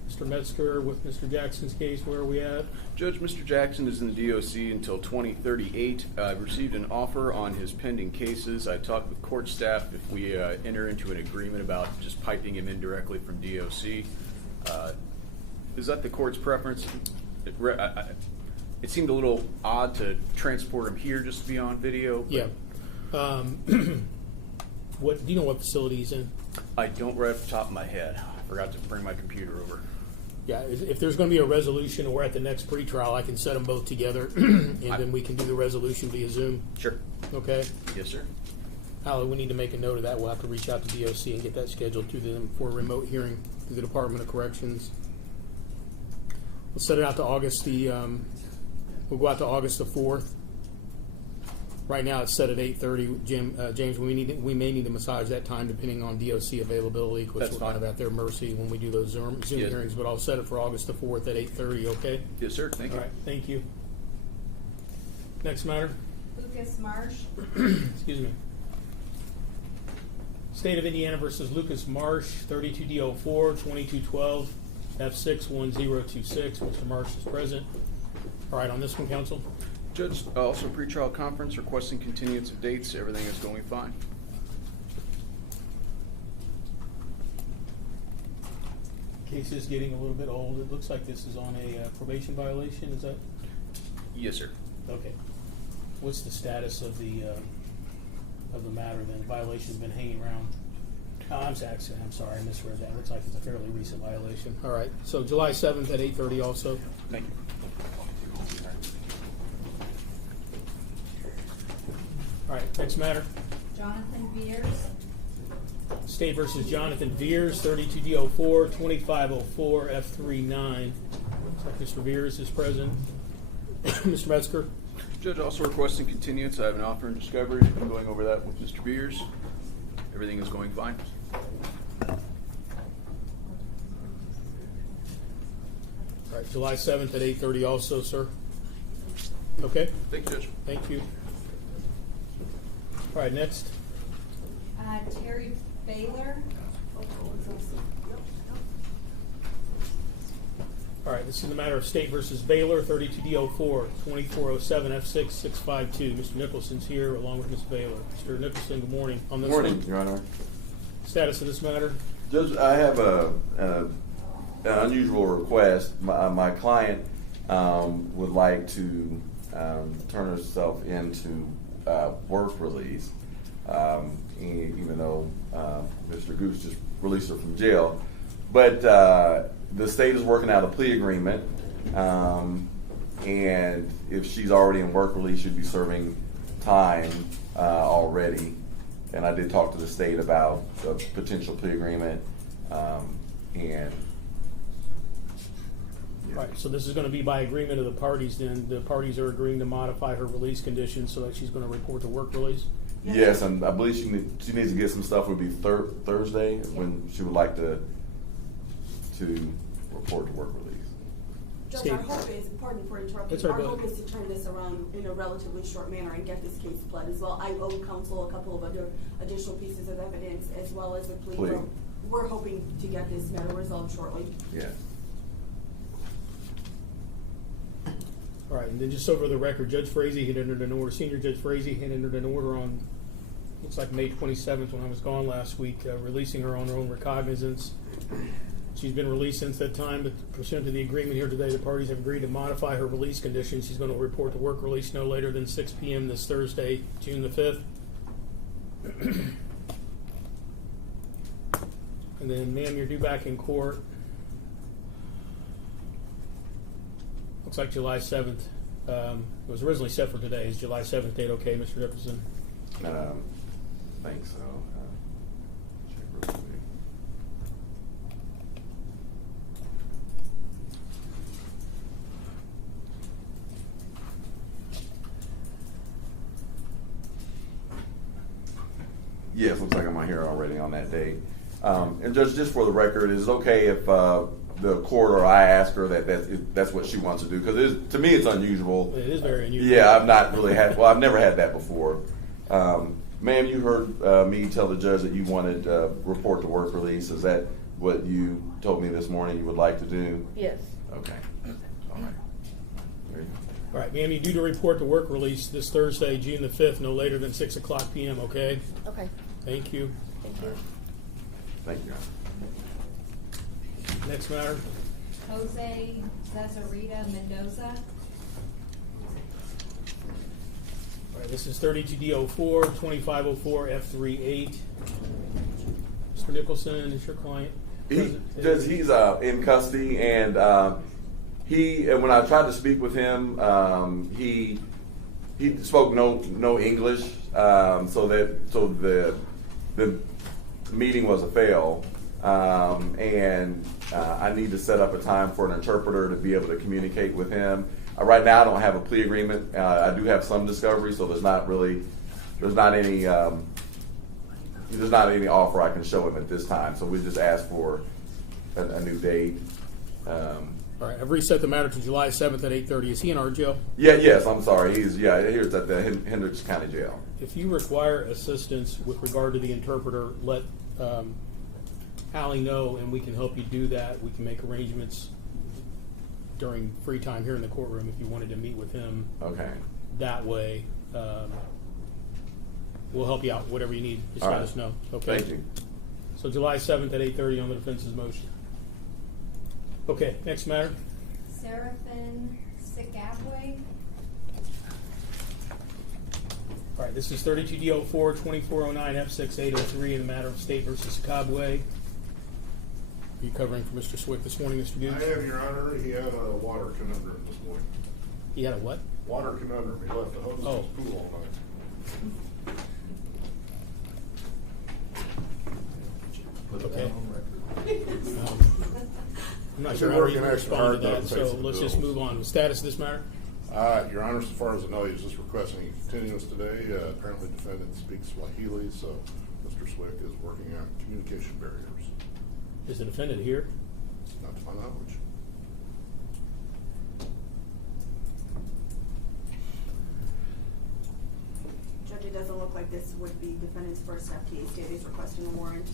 Mr. Metzger, with Mr. Jackson's case, where are we at? Judge, Mr. Jackson is in the DOC until 2038. I've received an offer on his pending cases. I talked with court staff if we enter into an agreement about just piping him in directly from DOC. Is that the court's preference? It seemed a little odd to transport him here just to be on video. Yeah. What do you know what facility he's in? I don't right off the top of my head. I forgot to bring my computer over. Yeah, if there's going to be a resolution or we're at the next pretrial, I can set them both together, and then we can do the resolution via Zoom. Sure. Okay? Yes, sir. Allie, we need to make a note of that. We'll have to reach out to DOC and get that scheduled through them for a remote hearing through the Department of Corrections. We'll set it out to August we'll go out to August the 4th. Right now it's set at 8:30. James, we may need to massage that time depending on DOC availability, because That's we're kind of fine. at their mercy when we do those Zoom Yes. hearings. But I'll set it for August the 4th at 8:30. Okay. Yes, sir. Thank you. All right. Thank you. Next matter. Lucas Marsh. Excuse me. State of Indiana versus Lucas Marsh, 32D04, 2212 F61026. Mr. Marsh is present. All right, on this one, counsel. Judge, also pretrial conference requesting continuance of dates. Everything is going fine. Case is getting a little bit old. It looks like this is on a probation violation. Is that Yes, sir. okay? What's the status of the matter? Then violation's been hanging around. Oh, I'm sorry, I misread that. Looks like it's a fairly recent violation. All right, so July 7th at 8:30 also. Thank you. All right, next matter. Jonathan Beers. State versus Jonathan Veers, 32D04, 2504 F39. Looks like Mr. Veers is present. Mr. Metzger. Judge also requesting continuance. I have an offer in discovery. I'm going over that with Mr. Beers. Everything is going fine. All right, July 7th at 8:30 also, sir. Okay, Thank you, Judge. thank you. All right, next. Terry Baylor. All right, this is the matter of State versus Baylor, 32D04, 2407 F6 652. Mr. Nicholson's here along with Ms. Baylor. Mr. Nicholson, good morning. On this Morning, one, Your Honor. status of this matter? Judge, I have an unusual request. My client would like to turn herself into work release, even though Mr. Goose just released her from jail. But the state is working out a plea agreement, and if she's already in work release, she'd be serving time already. And I did talk to the state about a potential plea agreement, and Right, so this is going to be by agreement of the parties then. The parties are agreeing to modify her release conditions so that she's going to report to work release? yes, and I believe she needs to get some stuff. It would be Thursday when she would like to report to work release. Judge, Steve. our hope is, pardon for interrupting, That's all our right, go hope ahead. is to turn this around in a relatively short manner and get this case pled as well. I owe counsel a couple of other additional pieces of evidence as well as a plea. Plea. We're hoping to get this matter resolved shortly. Yes. All right, and then just over the record, Judge Frazee had entered an order, Senior Judge Frazee had entered an order on, looks like May 27th when I was gone last week, releasing her on her own recognizance. She's been released since that time, but pursuant to the agreement here today, the parties have agreed to modify her release conditions. She's going to report to work release no later than 6 p.m. this Thursday, June the 5th. And then, ma'am, you're due back in court. Looks like July 7th. It was originally set for today. Is July 7th date okay, Mr. Nicholson? Think so. Check real quick. Yes, looks like I'm here already on that date. And just for the record, is it okay if the court or I ask her that's what she wants to do? Because to me, it's unusual. It is very unusual. Yeah, I've not really had. Well, I've never had that before. Ma'am, you heard me tell the judge that you wanted report to work release. Is that what you told me this morning you would like to do? Yes. Okay. All right. Very good. All right, ma'am, you're due to report to work release this Thursday, June the 5th, no later than 6 o'clock p.m., okay? Okay. Thank you. Thank you. Thank you. Next matter. Jose Zazarita Mendoza. All right, this is 32D04, 2504 F38. Mr. Nicholson is your client. He's in custody, and when I tried to speak with him, he spoke no English, so the meeting was a fail, and I need to set up a time for an interpreter to be able to communicate with him. Right now, I don't have a plea agreement. I do have some discovery, so there's not any offer I can show him at this time. So we just asked for a new date. All right, I've reset the matter to July 7th at 8:30. Is he in our jail? Yes, I'm sorry. Here's at the Hendricks County Jail. If you require assistance with regard to the interpreter, let Allie know, and we can help you do that. We can make arrangements during free time here in the courtroom if you wanted to meet with him. Okay. That way, we'll help you out. Whatever you need, just let us know. Okay. Thank you. So July 7th at 8:30 on the defense's motion. Okay, next matter. Seraphin Sikabwe. All right, this is 32D04, 2409 F6803 in the matter of State versus Cobway. Are you covering for Mr. Swick this morning, Mr. Goose? I am, Your Honor. He had a water conundrum this morning. He had a what? Water conundrum. He left the hose in his pool all night. Okay. I'm not I've sure been how working you extra respond hard to that, to so pay some let's just bills. move on. The status of this matter? Your Honor, as far as I know, he's just requesting a continuance today. Apparently defendant speaks Swahili, so Mr. Swick is working on communication barriers. Is the defendant here? Not to my knowledge. Judge, it doesn't look like this would be defendant's first FTA state. He's requesting a warrant.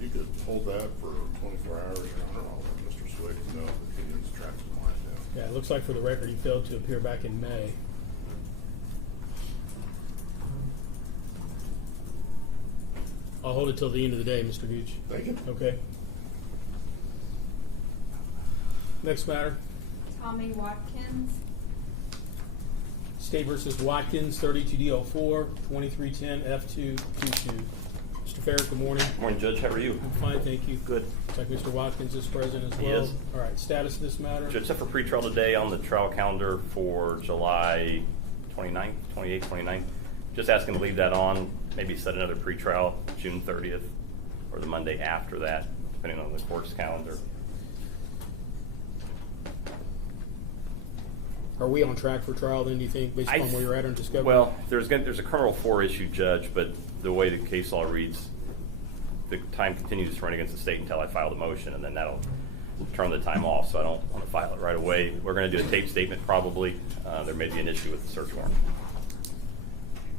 You could hold that for 24 hours, Your Honor. I'll let Mr. Swick know that he needs tracks his line down. Yeah, it looks like for the record he failed to appear back in May. I'll hold it till the end of the day, Mr. Gooch. Thank you. Okay. Next matter. Tommy Watkins. State versus Watkins, 32D04, 2310 F222. Mr. Fair, good morning. Good morning, Judge. How are you? I'm fine, thank you. Good. Looks like Mr. Watkins is present as He well. is. All right, status of this matter? Judge, set for pretrial today on the trial calendar for July 29th, 28th, 29th. Just asking to leave that on, maybe set another pretrial June 30th or the Monday after that, depending on the court's calendar. Are we on track for trial then, do you think, based on where you're at on discovery? Well, there's a criminal 4 issue, Judge, but the way the case law reads, the time continues to run against the state until I file the motion, and then that'll turn the time off, so I don't want to file it right away. We're going to do a tape statement probably. There may be an issue with the search warrant.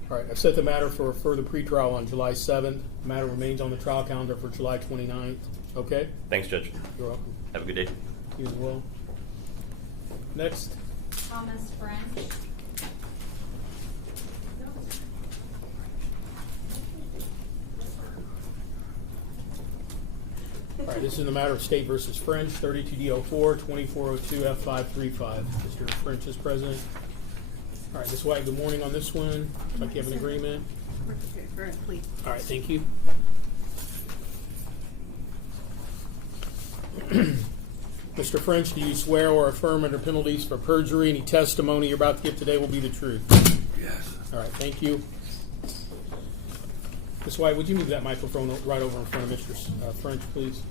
All right, I've set the matter for further pretrial on July 7th. The matter remains on the trial calendar for July 29th. Okay? Thanks, Judge. You're welcome. Have a good day. You as well. Next. Thomas French. All right, this is the matter of State versus French, 32D04, 2402 F535. Mr. French is present. All right, Ms. White, good morning on this one. Looks like you have an agreement. Please. All right, thank you. Mr. French, do you swear or affirm under penalties for perjury any testimony you're about to give today will be the truth? Yes. All right, thank you. Ms. White, would you move that microphone right over in front of Mr. French, please?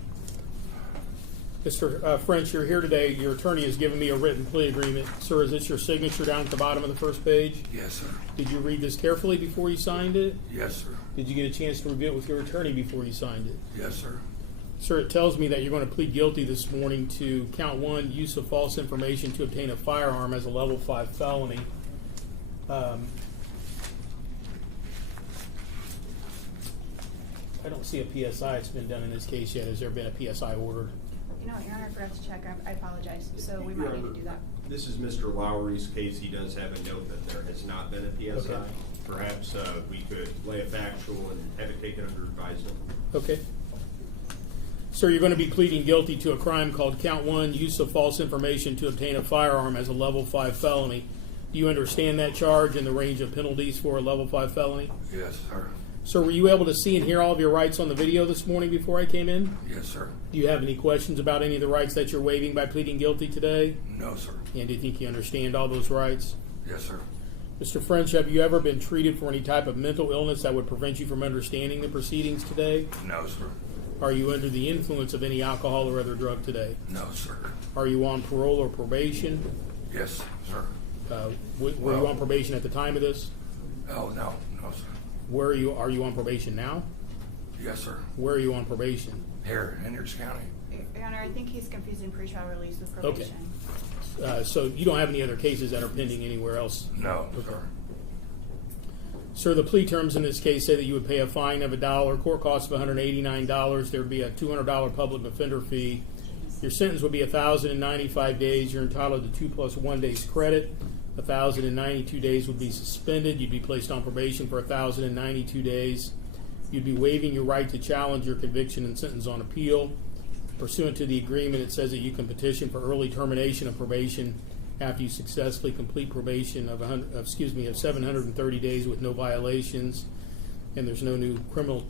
Mr. French, you're here today. Your attorney has given me a written plea agreement. Sir, is this your signature down at the bottom of the first page? Yes, sir. Did you read this carefully before you signed it? Yes, sir. Did you get a chance to review it with your attorney before you signed it? Yes, sir. Sir, it tells me that you're going to plead guilty this morning to count 1, use of false information to obtain a firearm as a level 5 felony. I don't see a PSI that's been done in this case yet. Has there been a PSI ordered? You know, Your Honor, I forgot to check. I apologize. So we might need to do that. This is Mr. Lowry's case. He does have a note that there has not been a PSI. Okay. Perhaps we could lay a factual and have it taken under advisement. Okay. Sir, you're going to be pleading guilty to a crime called count 1, use of false information to obtain a firearm as a level 5 felony. Do you understand that charge and the range of penalties for a level 5 felony? Yes, sir. Sir, were you able to see and hear all of your rights on the video this morning before I came in? Yes, sir. Do you have any questions about any of the rights that you're waiving by pleading guilty today? No, sir. And do you think you understand all those rights? Yes, sir. Mr. French, have you ever been treated for any type of mental illness that would prevent you from understanding the proceedings today? No, sir. Are you under the influence of any alcohol or other drug today? No, sir. Are you on parole or probation? Yes, sir. Were you on probation at the time of this? Oh, no. No, sir. Where are you on probation now? Yes, sir. Where are you on probation? Here, Hendricks County. Your Honor, I think he's confusing pretrial release with probation. Okay. So you don't have any other cases that are pending anywhere else? No, okay. sir. Sir, the plea terms in this case say that you would pay a fine of $1, court costs of $189. There would be a $200 public offender fee. Your sentence would be 1,095 days. You're entitled to 2 + 1 days credit. 1,092 days would be suspended. You'd be placed on probation for 1,092 days. You'd be waiving your right to challenge your conviction and sentence on appeal. Pursuant to the agreement, it says that you can petition for early termination of probation after you successfully complete probation of 730 days with no violations, and there's no new criminal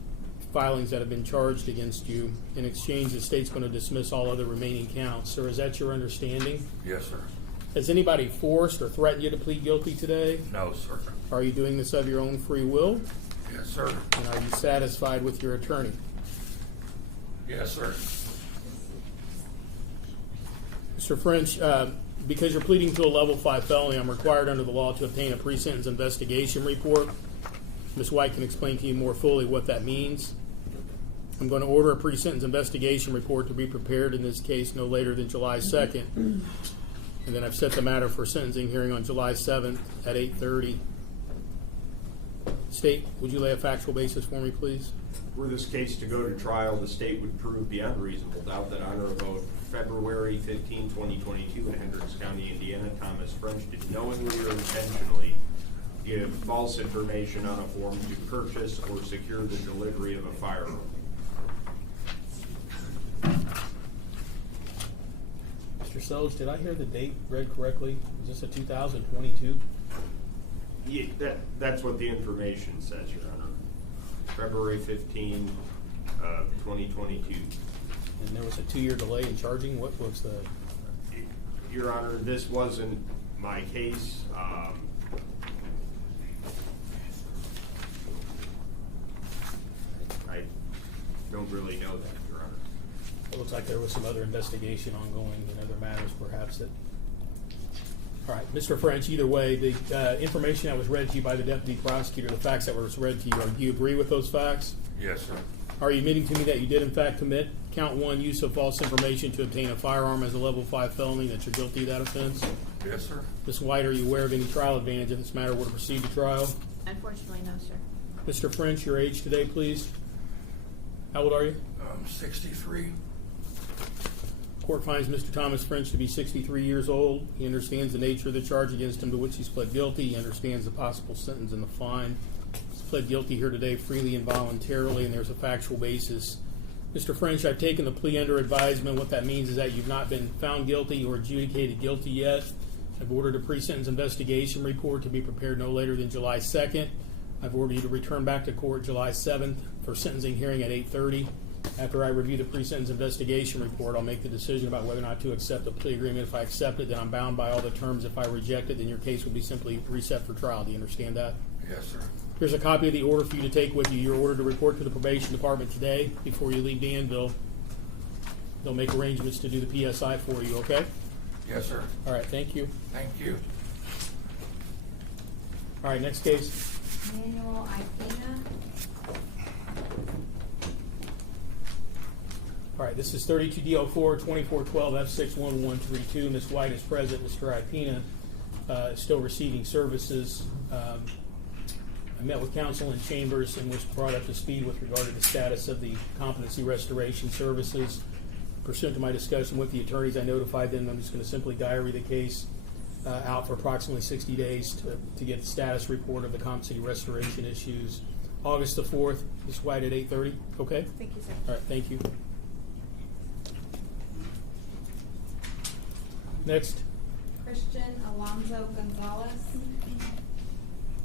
filings that have been charged against you. In exchange, the state's going to dismiss all other remaining counts. Sir, is that your understanding? Yes, sir. Has anybody forced or threatened you to plead guilty today? No, sir. Are you doing this of your own free will? Yes, sir. And are you satisfied with your attorney? Yes, sir. Mr. French, Because you're pleading to a level 5 felony, I'm required under the law to obtain a pre-sentence investigation report. Ms. White can explain to you more fully what that means. I'm going to order a pre-sentence investigation report to be prepared in this case no later than July 2nd. And then I've set the matter for sentencing hearing on July 7th at 8:30. State, would you lay a factual basis for me, please? Were this case to go to trial, the state would prove beyond reasonable doubt that on or about February 15, 2022 in Hendricks County, Indiana, Thomas French did knowingly or intentionally give false information on a form to purchase or secure the delivery of a firearm. Mr. Selge, did I hear the date read correctly? Is this a 2022? Yeah, that's what the information says, Your Honor. February 15, 2022. And there was a 2-year delay in charging? What was the... Your Honor, this wasn't my case. I don't really know that, Your Honor. It looks like there was some other investigation ongoing in other matters, perhaps, that... All right, Mr. French, either way, the information that was read to you by the deputy prosecutor, the facts that were read to you, do you agree with those facts? Yes, sir. Are you admitting to me that you did, in fact, commit count 1, use of false information to obtain a firearm as a level 5 felony, that you're guilty of that offense? Yes, sir. Ms. White, are you aware of any trial advantage if this matter were to proceed to trial? Unfortunately, no, sir. Mr. French, your age today, please. How old are you? 63. Court finds Mr. Thomas French to be 63 years old. He understands the nature of the charge against him to which he's pled guilty. He understands the possible sentence and the fine. He's pled guilty here today freely and voluntarily, and there's a factual basis. Mr. French, I've taken the plea under advisement. What that means is that you've not been found guilty or adjudicated guilty yet. I've ordered a pre-sentence investigation report to be prepared no later than July 2nd. I've ordered you to return back to court July 7th for sentencing hearing at 8:30. After I review the pre-sentence investigation report, I'll make the decision about whether or not to accept the plea agreement. If I accept it, then I'm bound by all the terms. If I reject it, then your case will be simply reset for trial. Do you understand that? Yes, sir. Here's a copy of the order for you to take with you. You're ordered to report to the probation department today before you leave Danville. They'll make arrangements to do the PSI for you, okay? Yes, sir. All right, thank you. Thank you. All right, next case. Manuel Ipina. All right, this is 32 DO4 2412 F61132. Ms. White is present. Mr. Ipina is still receiving services. I met with counsel in chambers and was brought up to speed with regard to the status of the competency restoration services. Pursuant to my discussion with the attorneys, I notified them I'm just going to simply diary the case out for approximately 60 days to get the status report of the competency restoration issues. August the 4th, Ms. White at 8:30. Okay? Thank you, sir. All right, thank you. Next. Christian Alonzo Gonzalez.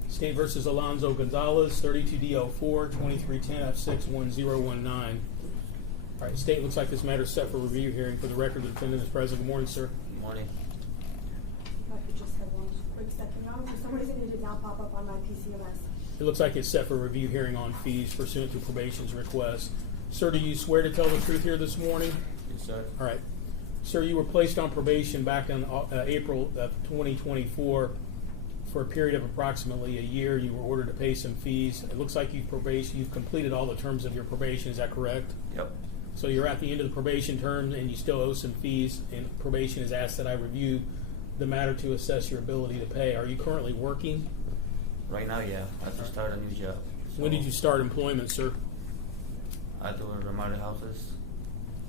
State versus Alonzo Gonzalez, 32 DO4 2310 F61019. All right, State, looks like this matter is set for review hearing. For the record, the defendant is present. Good morning, sir. Good morning. If I could just have one quick second, Your Honor. For some reason, it did not pop up on my PCMS. It looks like it's set for review hearing on fees pursuant to probation's request. Sir, do you swear to tell the truth here this morning? Yes, sir. All right. Sir, you were placed on probation back in April of 2024 for a period of approximately a year. You were ordered to pay some fees. It looks like you've completed all the terms of your probation. Is that correct? Yep. So you're at the end of the probation term and you still owe some fees, and probation has asked that I review the matter to assess your ability to pay. Are you currently working? Right now, yeah. I just started a new job. So When did you start employment, sir? I do remodel houses.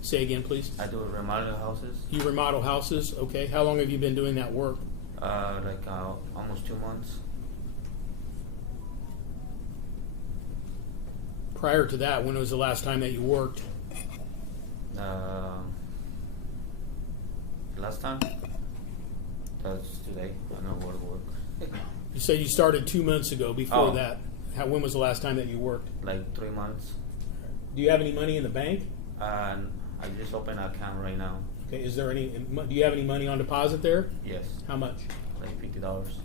Say again, please. I do remodel houses. You remodel houses? Okay. How long have you been doing that work? Almost 2 months. Prior to that, when was the last time that you worked? Last time? That's today. I know where to work. You said you started 2 months ago. Before Oh. that, when was the last time that you worked? Like 3 months. Do you have any money in the bank? I just opened an account right now. Okay. Is there any? Do you have any money on deposit there? Yes. How much? Like $50.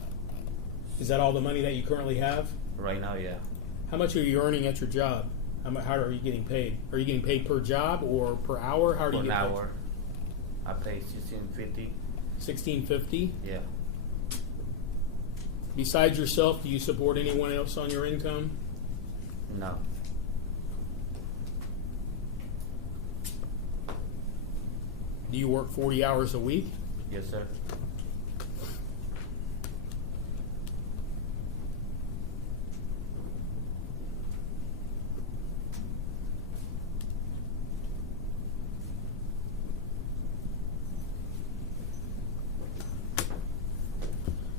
Is that all the money that you currently have? Right now, yeah. How much are you earning at your job? How are you getting paid? Are you getting paid per job or per hour? How do you For get an paid? hour. I pay $16.50. $1,650. Yeah. Besides yourself, do you support anyone else on your income? No. Do you work 40 hours a week? Yes, sir.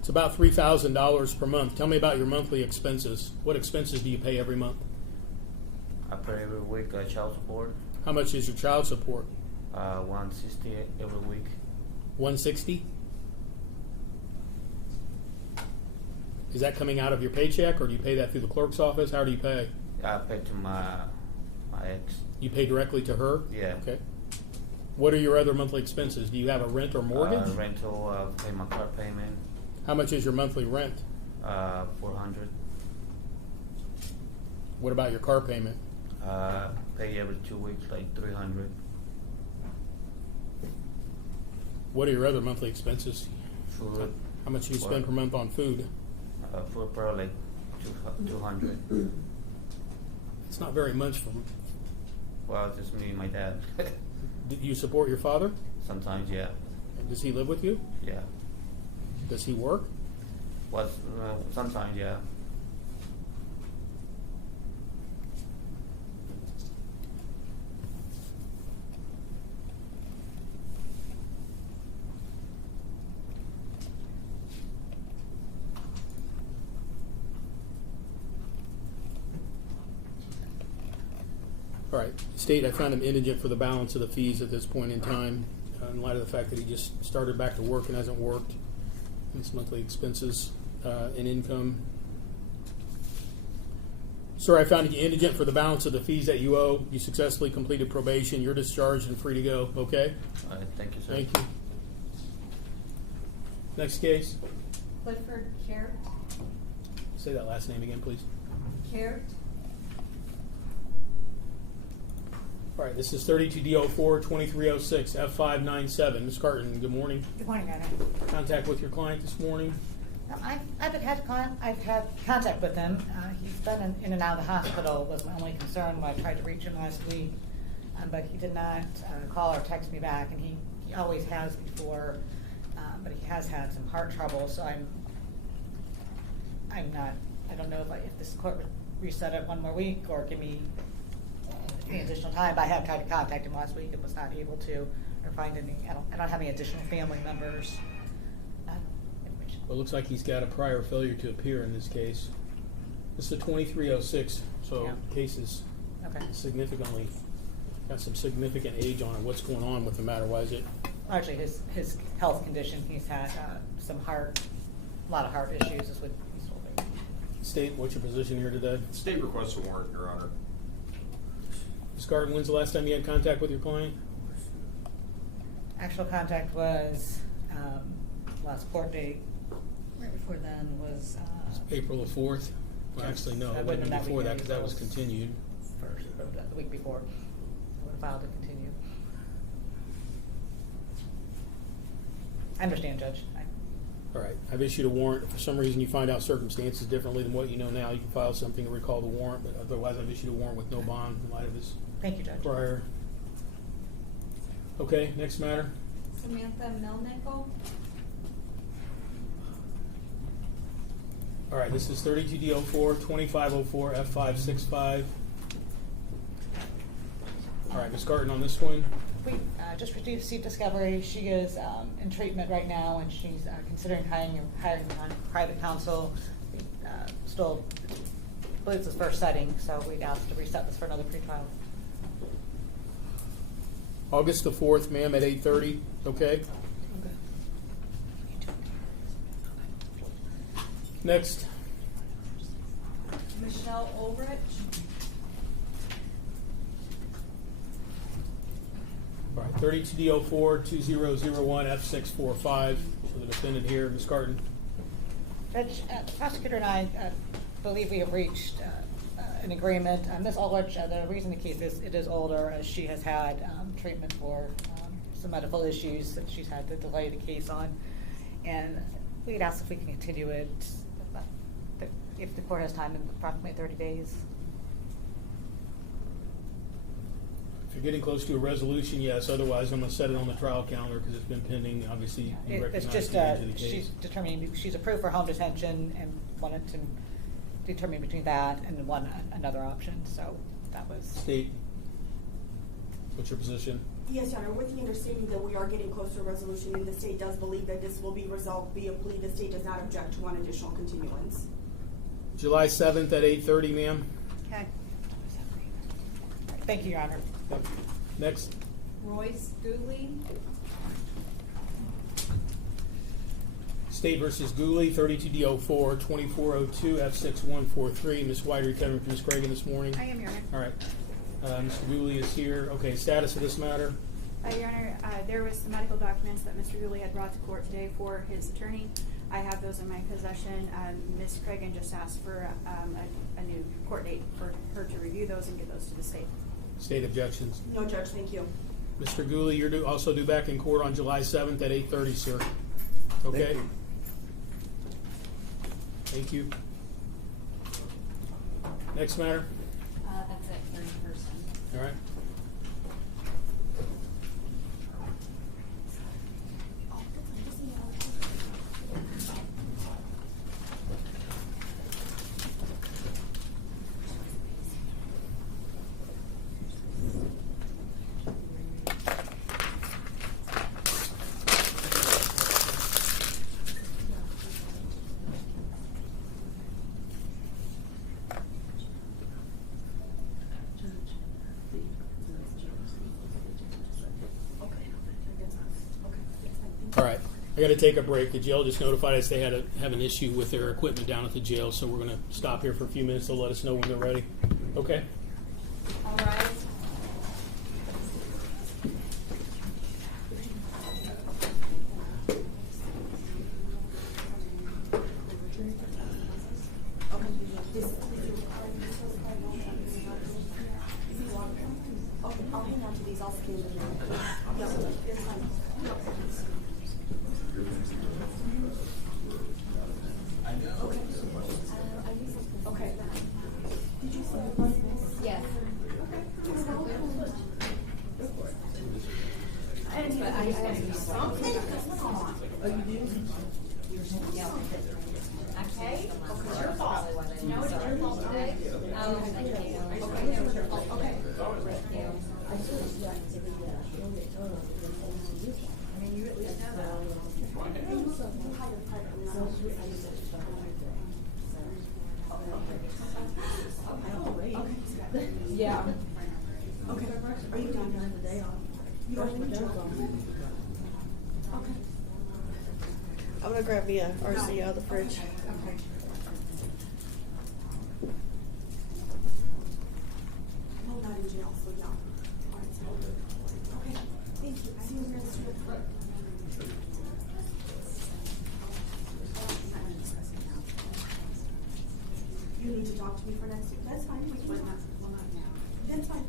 It's about $3,000 per month. Tell me about your monthly expenses. What expenses do you pay every month? I pay every week child support. How much is your child support? $160 every week. $160? Is that coming out of your paycheck, or do you pay that through the clerk's office? How do you pay? I pay to my ex. You pay directly to her? Yeah. Okay. What are your other monthly expenses? Do you have a rent or mortgage? Rental, pay my car payment. How much is your monthly rent? $400. What about your car payment? Pay every 2 weeks, like $300. What are your other monthly expenses? Food. How much do you spend per month on food? Food probably like 200. It's not very much for. Well, just me and my dad. Do you support your father? Sometimes, yeah. Does he live with you? Yeah. Does he work? Well, sometimes, yeah. All right. State, I found him indigent for the balance of the fees at this point in time, in light of the fact that he just started back to work and hasn't worked. His monthly expenses and income. Sir, I found you indigent for the balance of the fees that you owe. You successfully completed probation. You're discharged and free to go. Okay? All right, thank you, sir. Thank you. Next case. Clifford Carrot. Say that last name again, please. Carrot. All right, this is 32D04-2306 F597. Ms. Carton, good morning. Good morning, Garner. Contact with your client this morning. I've had contact with him. He's been in and out of the hospital. Was my only concern when I tried to reach him last week, but he did not call or text me back, and he always has before. But he has had some heart trouble, so I'm not. I don't know if this court would reset it one more week or give me any additional time. But I have tried to contact him last week and was not able to, or find any. I don't have any additional family members. Well, it looks like he's got a prior failure to appear in this case. This is a 2306, so Yeah. the case is Okay. significantly, got some significant age on it. What's going on with the matter? Why is it? Actually, his health condition, he's had a lot of heart issues is what he's told me. State, what's your position here today? State requests a warrant, Your Honor. Ms. Garden, when's the last time you had contact with your client? Actual contact was last court date. Right before then was April the 4th? Well, actually, no, it wouldn't have been before that because that was continued. First, the week before. I would have filed to continue. I understand, Judge. All right, I've issued a warrant. If for some reason you find out circumstances differently than what you know now, you can file something to recall the warrant, but otherwise I've issued a warrant with no bond in light of his Thank you, Judge. prior. Okay, next matter. Samantha Milnickel. All right, this is 32D04-2504 F565. All right, Ms. Garten on this one. We just received discovery. She is in treatment right now, and she's considering hiring on private counsel. Still, I believe it's his first setting, so we'd asked to reset this for another pretrial. August the 4th, ma'am, at 8:30. Okay. Next. Michelle Ulrich. All right, 32D04-2001 F645 for the defendant here, Ms. Garten. Judge, the prosecutor and I believe we have reached an agreement. Ms. Ulrich, the reason the case is older, as she has had treatment for some medical issues that she's had to delay the case on. And we'd asked if we can continue it, if the court has time in approximately 30 days. If you're getting close to a resolution, yes. Otherwise, I'm going to set it on the trial calendar because it's been pending. Obviously, you It's recognize just, the age of the case. she's determining, she's approved for home detention and wanted to determine between that and another option, so that was. State, what's your position? Yes, Your Honor, with the understanding that we are getting close to a resolution and the state does believe that this will be resolved via plea, the state does not object to one additional continuance. July 7th at 8:30, ma'am. Okay. Thank you, Your Honor. Yep. Next. Royce Gooley. State versus Gooley, 32D04, 2402 F6143. Ms. White, are you covering for Ms. Cragen this morning? I am, Your Honor. All right. Mr. Gooley is here. Okay, status of this matter? Your Honor, there was some medical documents that Mr. Gooley had brought to court today for his attorney. I have those in my possession. Ms. Cragen just asked for a new court date for her to review those and give those to the state. State objections? No, Judge, thank you. Mr. Gooley, you're also due back in court on July 7th at 8:30, sir. Okay? Thank you. Next matter? That's it, third person. All right. All right, I got to take a break. The jail just notified us they have an issue with their equipment down at the jail, so we're going to stop here for a few minutes. They'll let us know when they're ready. Okay? All right. I'll hang on to these, I'll scan them. Yeah, it's fine. Okay. Did you say it was? Yes. But I just gotta do something. Oh, you do? Yeah. Okay? It's your fault. No, it's your fault today. Oh, thank you. Okay, it was your fault. Okay. Thank you. I mean, you at least know that. Yeah. Okay. Are you done during the day off? You don't need to. Okay. I'm gonna grab me a RC out of the fridge. No, not in jail, so yeah. All right, so. Okay, thank you. See you guys soon. You need to talk to me for next week. That's fine. We can talk. That's fine.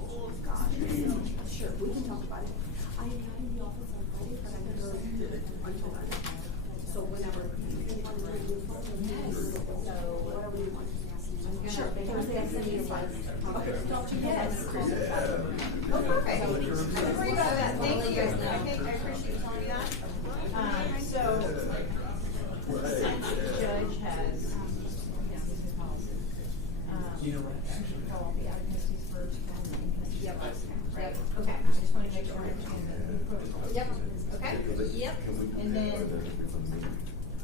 Oh, gosh. Sure, we can talk about it. I am not in the office on Friday, but I'm here until then. So whenever you want to review, so whatever you want. Sure, Thursday is fine. Okay. Yes. Oh, perfect. I agree about that. Thank you. I appreciate you telling me that. So, the judge has, call the advocacies first. Yep. Yep. Okay. I just want to make sure I understand the protocol. Yep. Okay. Yep. And then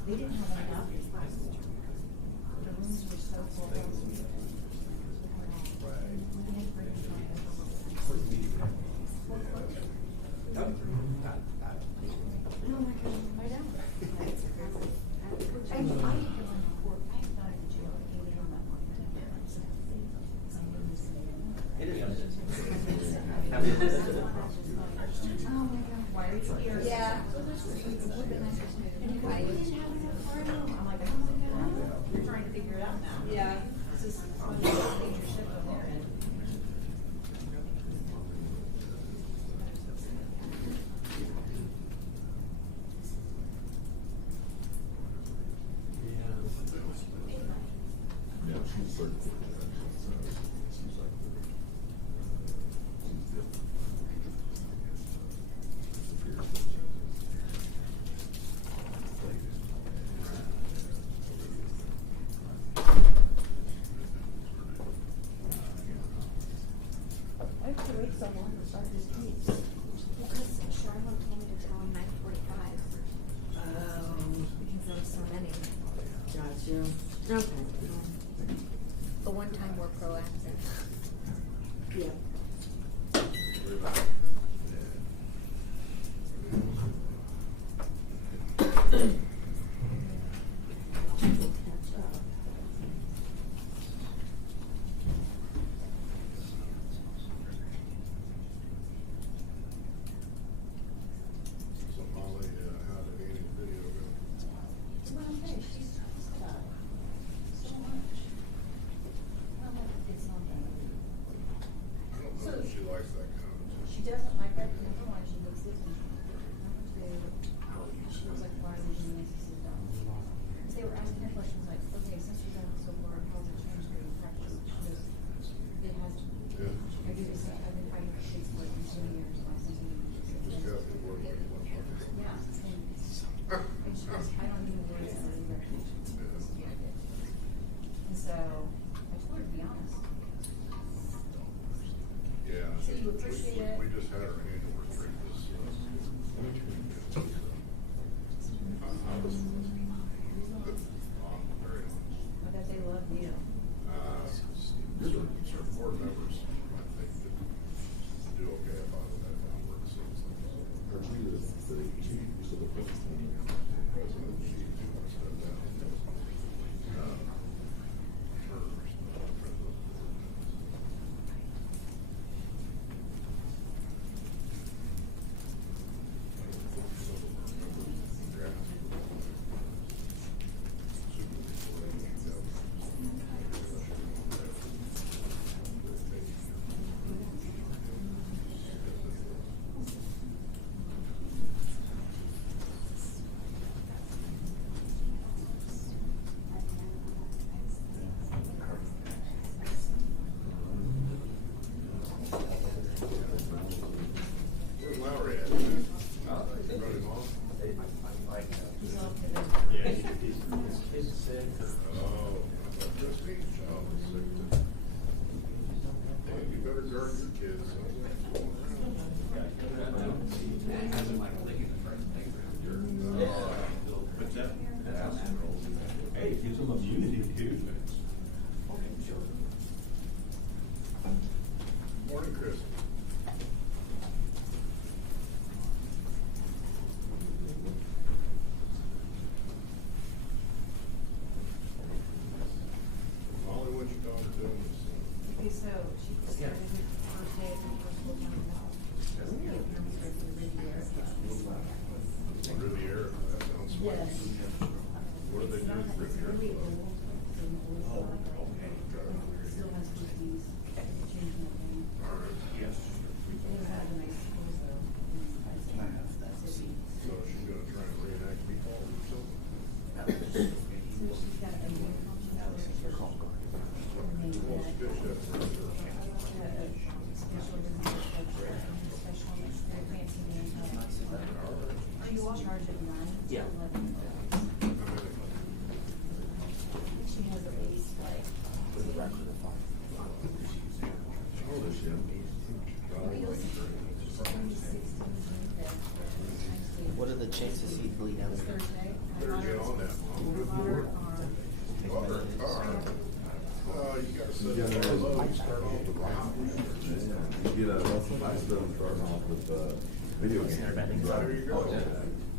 they didn't have enough. The rooms were so full. Yeah. I'm like, oh my God, you're trying to figure it out now. Yeah. This is on the major shift on their end. Why did you wait so long to start this case? Because Charlotte told me to tell him 9:45. Because there were so many. Gotcha. Okay. The one time we're proactive. Yeah. So Molly, how did Annie's video go? Well, okay, she's so much. Well, it's not that. I don't know if she likes that kind of. She doesn't like that, because number one, she looks this and she was like, why did you make this down? They were asking her questions like, okay, since you've done it so far, how's it changed your practice? She goes, it has to. I do this, I've been fighting for kids for 20 years, my son. Just got to work with one person. Yeah, and she goes, I don't even worry about it either. And so, I told her to be honest. Yeah. So you appreciate it? We just had our annual retreat this, I was, very honest. I bet they love you. Certain board members, I think, that do okay if I was that number, it seems like. President, she too much step down. Where's Lowry at? Running off? He's all for this. Oh, Christine, child is sick too. Hey, you better guard your kids. Hey, it gives them immunity too. Morning, Chris. Molly, what your daughter doing this summer? Okay, so she started her first day of her first full time job. Riviera, that sounds sweet. Yes. What do they do with Riviera? Really Club? old. Still has cookies, changing the name. All right. Yes. They have a nice schools though. in city. So she's gonna try and reenact meatball or something? So she's got a new company. And they Well, had, good chef for her. special very fancy names. Are you in charge of 9 to 11? She has a base like. What are the chances he'd bleed out? Better get on that. You gotta set the bar low, you start off with You get lots of nice stuff starting off with video games. There you go.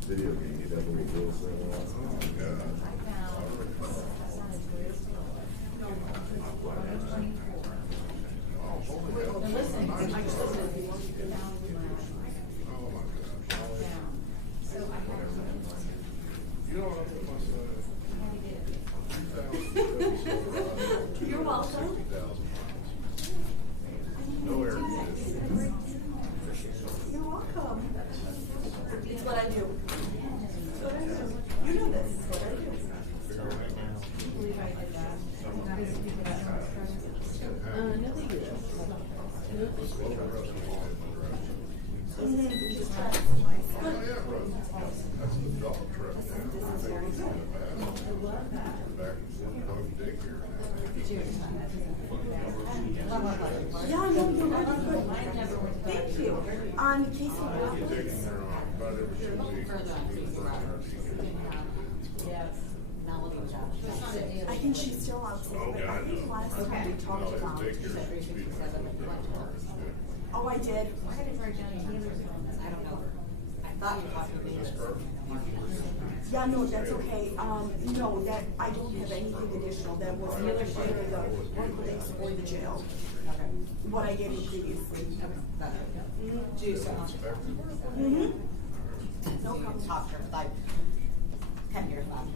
Video game, you got a little bill set Oh, God. Oh, holy hell. Listen, I just listened to you. Oh, my gosh. So I had You know what I put my son in? You're welcome. 260,000 miles. No air conditioning. You're welcome. It's what I do. It's what I do. You know this. It's what I do. believe I did that. That's the dog truck. Yeah, no, you're good. Thank you. Casey, I think she's still out. Oh, God, I think last time we talked about. Oh, I did. I had to write down Taylor's one. I don't know. I thought you talked to me. Yeah, no, that's okay. No, that, I don't have anything additional. That was either the work release or the jail. What I gave you previously. No problem. Talk to her, like 10 years left.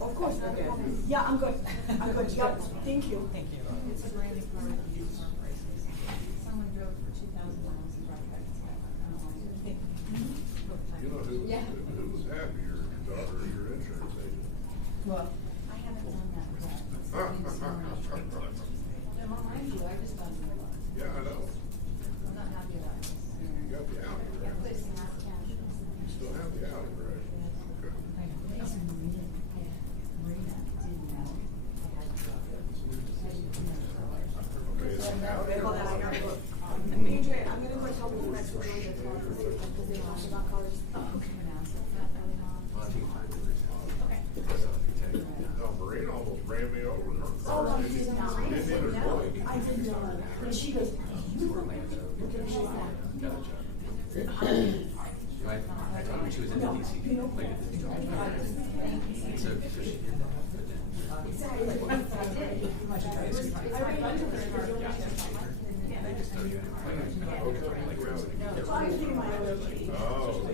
Of course, no problem. Yeah, I'm good. I'm good. Yep. Thank you. Thank you. It's a brand new car with used car prices. Someone drove for 2,000 miles and brought it back to You know who was happy, your daughter or your insurance agent? Well, I haven't done that yet. No, I do. I just done it. Yeah, I know. I'm not happy about it. You got the Audi, Yeah, right? but it's not cash. You still have the Audi, right? Okay. Okay, hold on, I gotta look. Adrian, I'm gonna go tell you next week because they talked about cars. No, Marina almost ran me over in her Oh, car. no, she's not. Didn't even know it. I didn't know that. And she goes, you were like, look at she's not. I told her she was in the DC, like, so she did that, but then. Exactly. I just tell you. So I was thinking my other lady. Oh.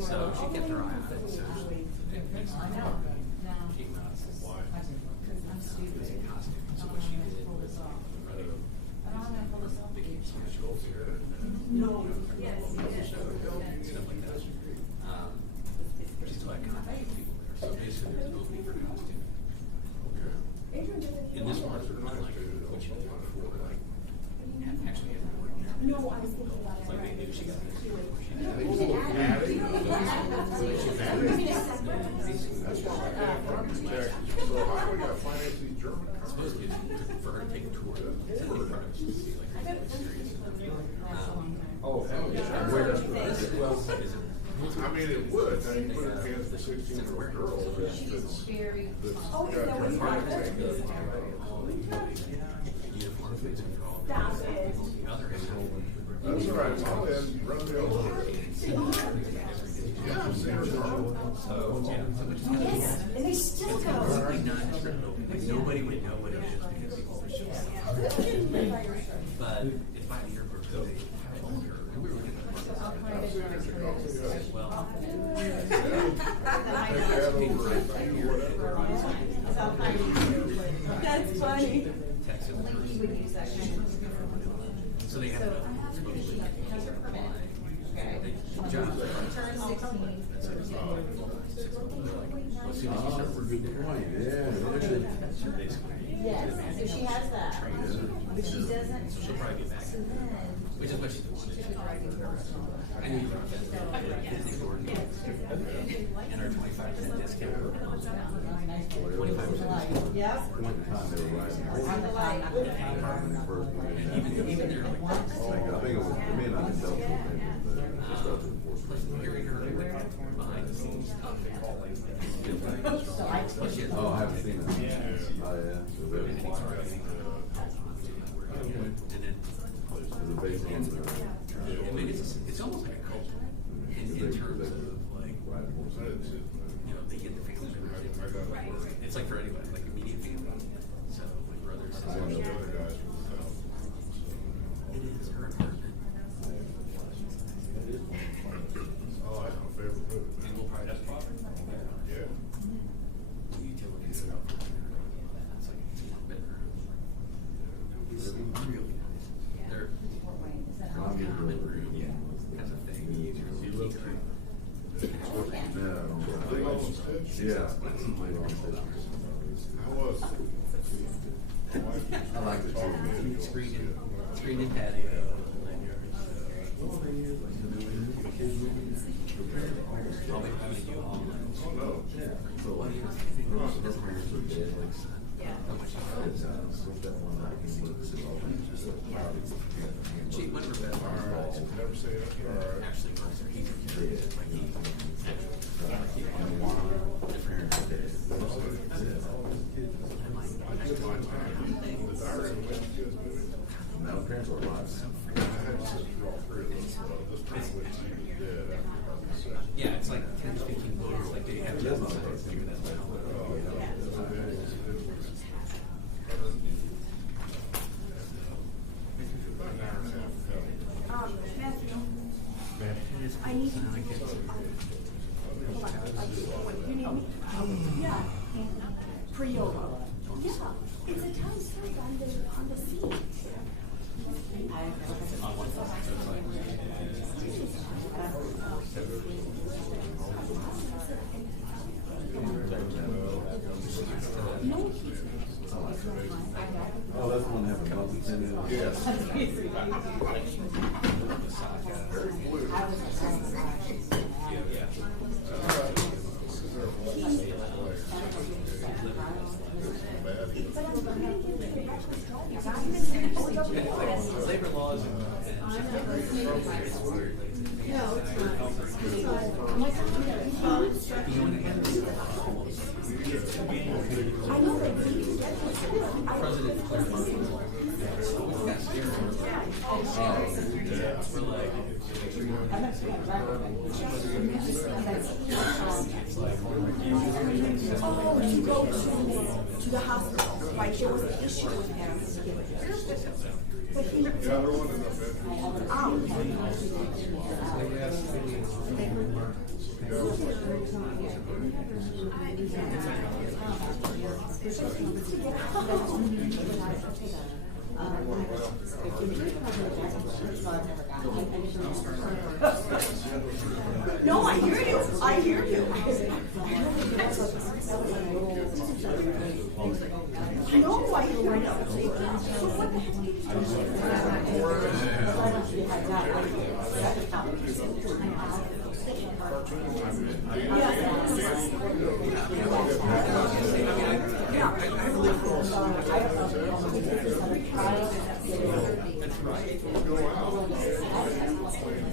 So she kept her eye on it, so. I know. No. Came out, why? Because I'm stupid. It was in costume, so what she did was, I don't know how to pull this off. became so much closer. No. Yes, yes. Stuff like that. She's still had contact with people there, so basically there's no need for costume. In this part, what she did before, like, actually had to work there. No, I was thinking about it. Like they knew she got this. That's why I got property taxes. So how do we got finance these German cars? Supposed to be for her to take a tour of the products to see like the experience. Oh, hell yeah. Well, is it? I mean, it would. Now you put it in hands of a 16-year-old girl that's Oh, is that what you got? Uniform fits for all. That's it. The other is. That's all right. I'll run me over. Yeah, I've seen her go. So, yeah. Yes, and they still go. Like nobody would know what it is because people would show up. But it's by the airport, so they told her, and we were looking at the well. That's funny. Texas. So they had supposedly. Okay. John. Turn 16. As soon as you start working there. So basically. Yes, so she has that. But she doesn't. She'll probably be back. So then. Which is what she wanted. I knew you were on that. And our 25% discount. 25%. Yep. And even they're like. I think it was, I mean, I can tell. Hearing her like behind the scenes stuff. Oh, I haven't seen it. Oh, yeah. Everything's already. And then. Is it based on the? I mean, it's almost like a cult in terms of like, you know, they get the family members. It's like for anybody, like immediate family. So my brothers, sisters. It is her apartment. Oh, that's my favorite movie. And we'll probably just pop it. Yeah. The utilities are up. It's like it's one bedroom. It's really nice. They're common room. Has a thing. You look great. Yeah. How was it? I like the screened in patio. She went for bed. Never say it. Actually, he took care of it. Like he No, parents were lots. Yeah, it's like 10 to 15 years. Like they have to figure that out. Matthew, I need you to, hold on, you need me? Yeah. Pre-yoga. Yeah, it's a town site on the sea. No, Oh, that's the one having bumpy tennis. Yes. Labor laws Oh, to go to the hospital, like there was an issue with him. But he, no, I hear you. I hear you. No, I hear you. So what the heck did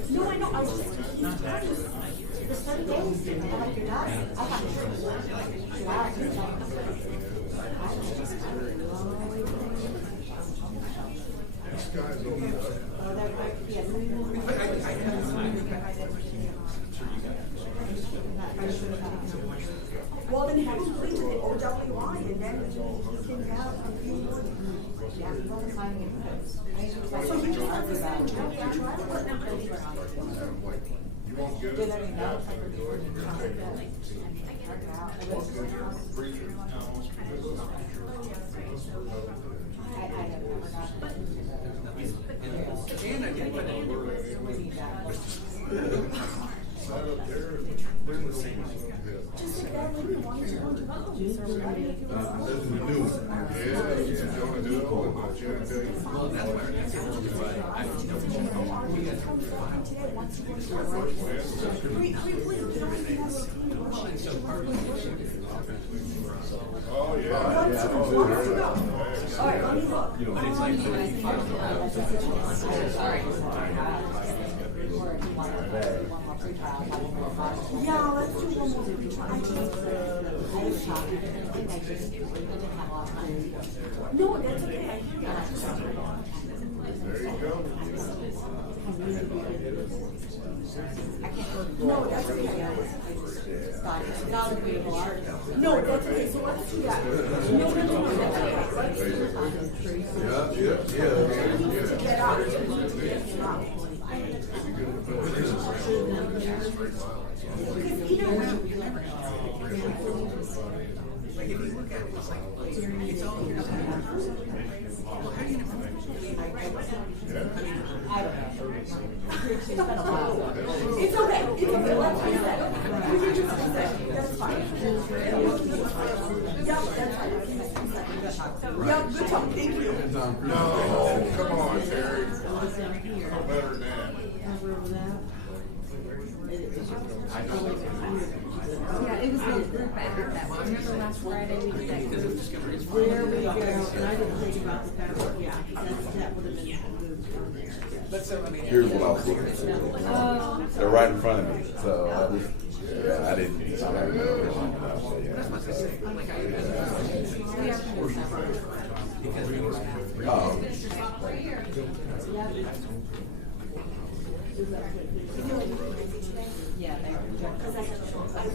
No, I know. I was the study days. I like your dad. This guy's over well, then have him plead to the OWI and then you can have a few more. Yeah, so you just have to send Johnny a driver. You won't get it. and I did put it they're the same. Just like that lady wanted to go to That's the new one. Well, that's why Oh, yeah. All right, let me look. But it's like Yeah, let's do one more pre-trial. No, that's okay. I hear you. There you go. No, that's okay. No, that's okay. So let's do that. No, that's okay. Yeah. Get out. Get out. like if you look at it, it's like it's all here. Well, how do you know? It's okay. It's okay. Let's do that. We can just do that. That's fine. Yeah, that's fine. Yeah, good talk. Thank you. No, come on, Terry. No better than that. remember that? Yeah, it was the group after that. Remember last Friday we did that group? There we go, and I didn't think about the fact that, yeah, that would have been moved on there. But so, I mean. Here's what I was looking for. They're right in front of me, so I just, yeah, I didn't know. Yeah, they were. Because I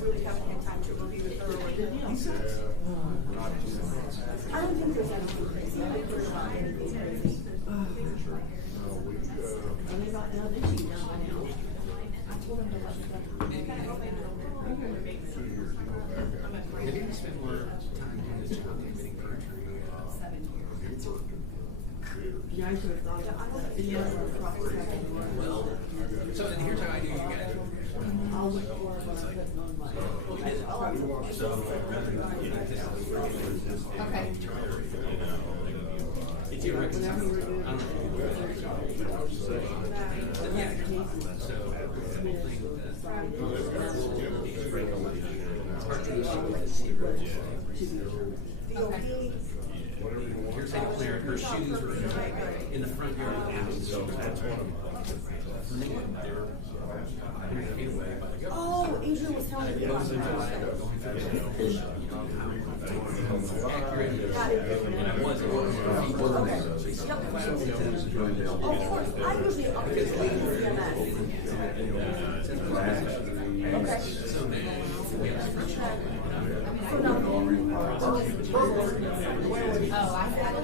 really haven't had time to review it thoroughly. I don't think there's anything crazy. I think there's not anything crazy. Are they not done? They should be done by now. Maybe we spend more time on this job than committing perjury. Yeah, I should have thought about that. Yeah, Well, so then here's how I do you guys. I'll look for it when I put on my. Okay. If you reconcile, yeah. So here's how to clear her shoes were in the front yard of the house. So that's one of them. Oh, Adrian was telling me about that. Accurate. And I was of course, I usually update CMS. Okay. so now we have a spreadsheet. Oh, I had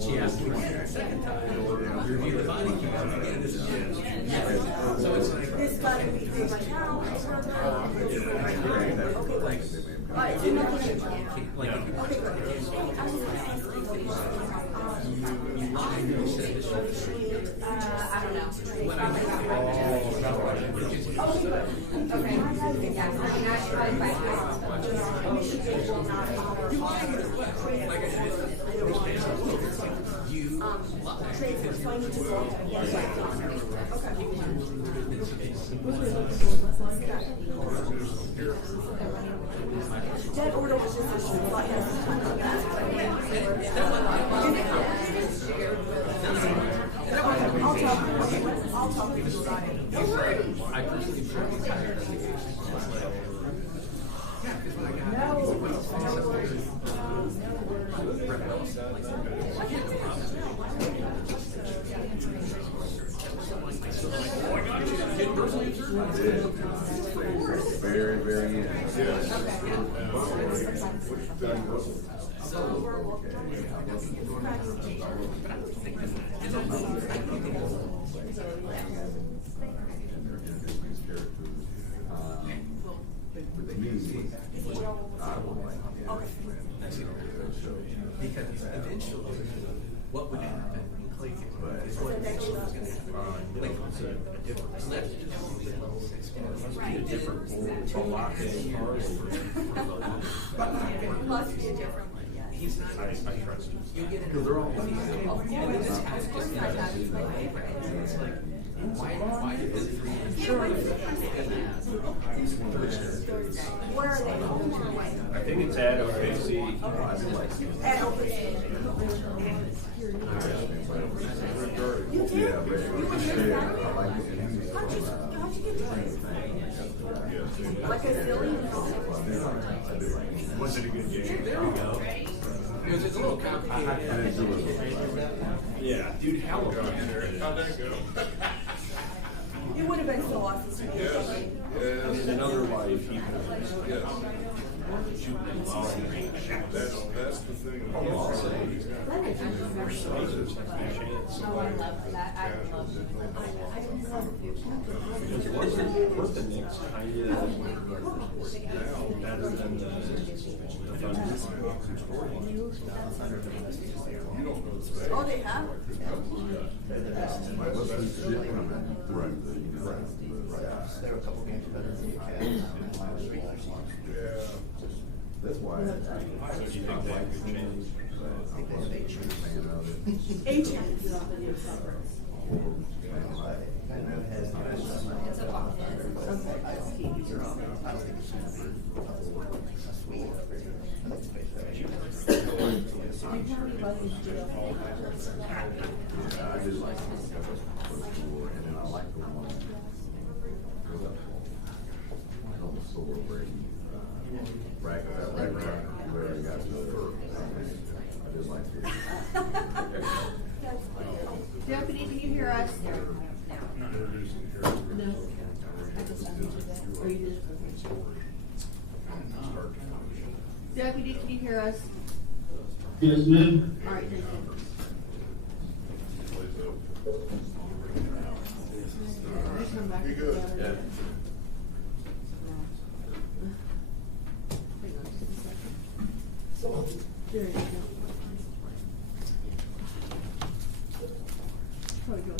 She asked me the second time, review the body cam. So it's like, This got to be paid right now. like, So nothing. like, Okay, great. I was going to ask you lied, you said this should. I don't know. What I meant. Okay. Yeah, I mean, I tried by You that order was just a short like I'll talk to you Friday. I personally am tired of the case. Yeah, because when I got Very, very interesting. Because eventually, what would happen is what eventually was going to happen. Like, let's just a different Must be a different one, yes. He's not. I trust him. You get into the wrong one. And then this house just it's like, why did this Where are they? I think it's at OKC. At OKC. You did? You were here How'd you get dressed? Like a silly? Was it a good game? There we go. Because it's a little complicated. Yeah, dude, hell of a how'd that go? It would have been so awesome. Yes. In another life, he was. Yes. That's the thing. Oh, I love that. I love doing that. What's the next kind of better than the Oh, they have? There are a couple games better than you can. That's why. So do you think that could change? It's a walk. I just like the store, and then I like the one on the store where he right where he got I just like it. Deputy, can you hear us? No. Deputy, can you hear us? Yes, ma'am. All right, thank you. You good? Yeah. There you go. Probably go.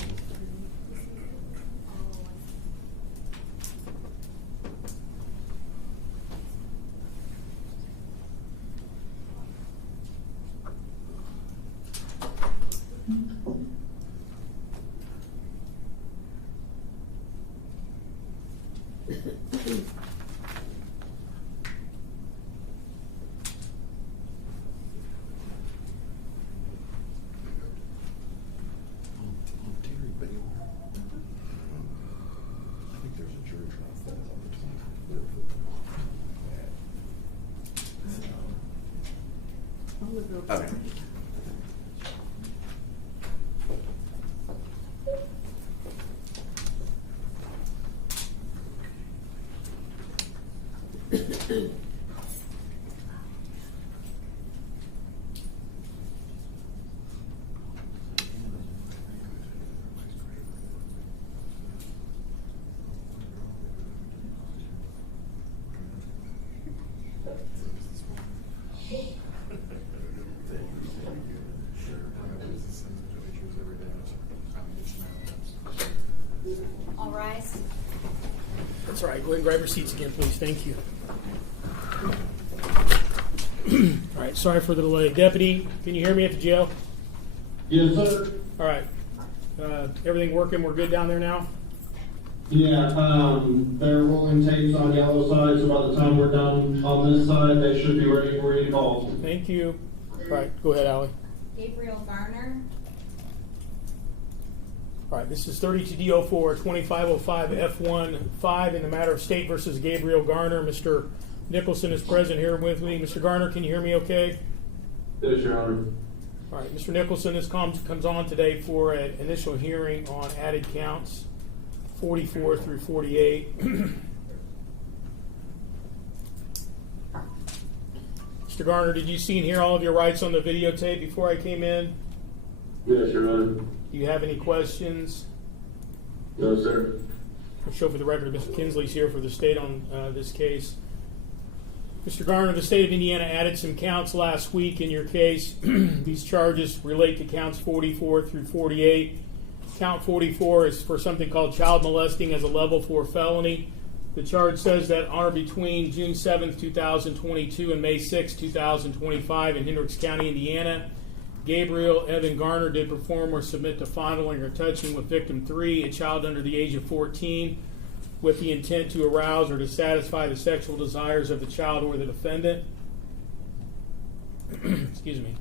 I think there's a jury trial set on the 23rd. Okay. All rise. That's all right. Go ahead and grab your seats again, please. Thank you. All right. Sorry for the delay. Deputy, can you hear me at the jail? Yes, sir. All right. Everything working? We're good down there now? Yeah, they're rolling tapes on the yellow side, so by the time we're done on this side, they should be ready for you to call. Thank you. All right. Go ahead, Allie. Gabriel Garner. All right. This is 32D04 2505 F15 in the matter of State versus Gabriel Garner. Mr. Nicholson is present here with me. Mr. Garner, can you hear me okay? Yes, Your Honor. All right. Mr. Nicholson, this comes on today for an initial hearing on added counts 44 through 48. Mr. Garner, did you see and hear all of your rights on the videotape before I came in? Yes, Your Honor. Do you have any questions? No, sir. I'll show for the record Mr. Kinsley's here for the state on this case. Mr. Garner, the state of Indiana added some counts last week in your case. These charges relate to counts 44 through 48. Count 44 is for something called child molesting as a level 4 felony. The charge says that on or between June 7th, 2022 and May 6th, 2025 in Hendricks County, Indiana, Gabriel Evan Garner did perform or submit to fondling or touching with victim 3, a child under the age of 14, with the intent to arouse or to satisfy the sexual desires of the child or the defendant. Excuse me.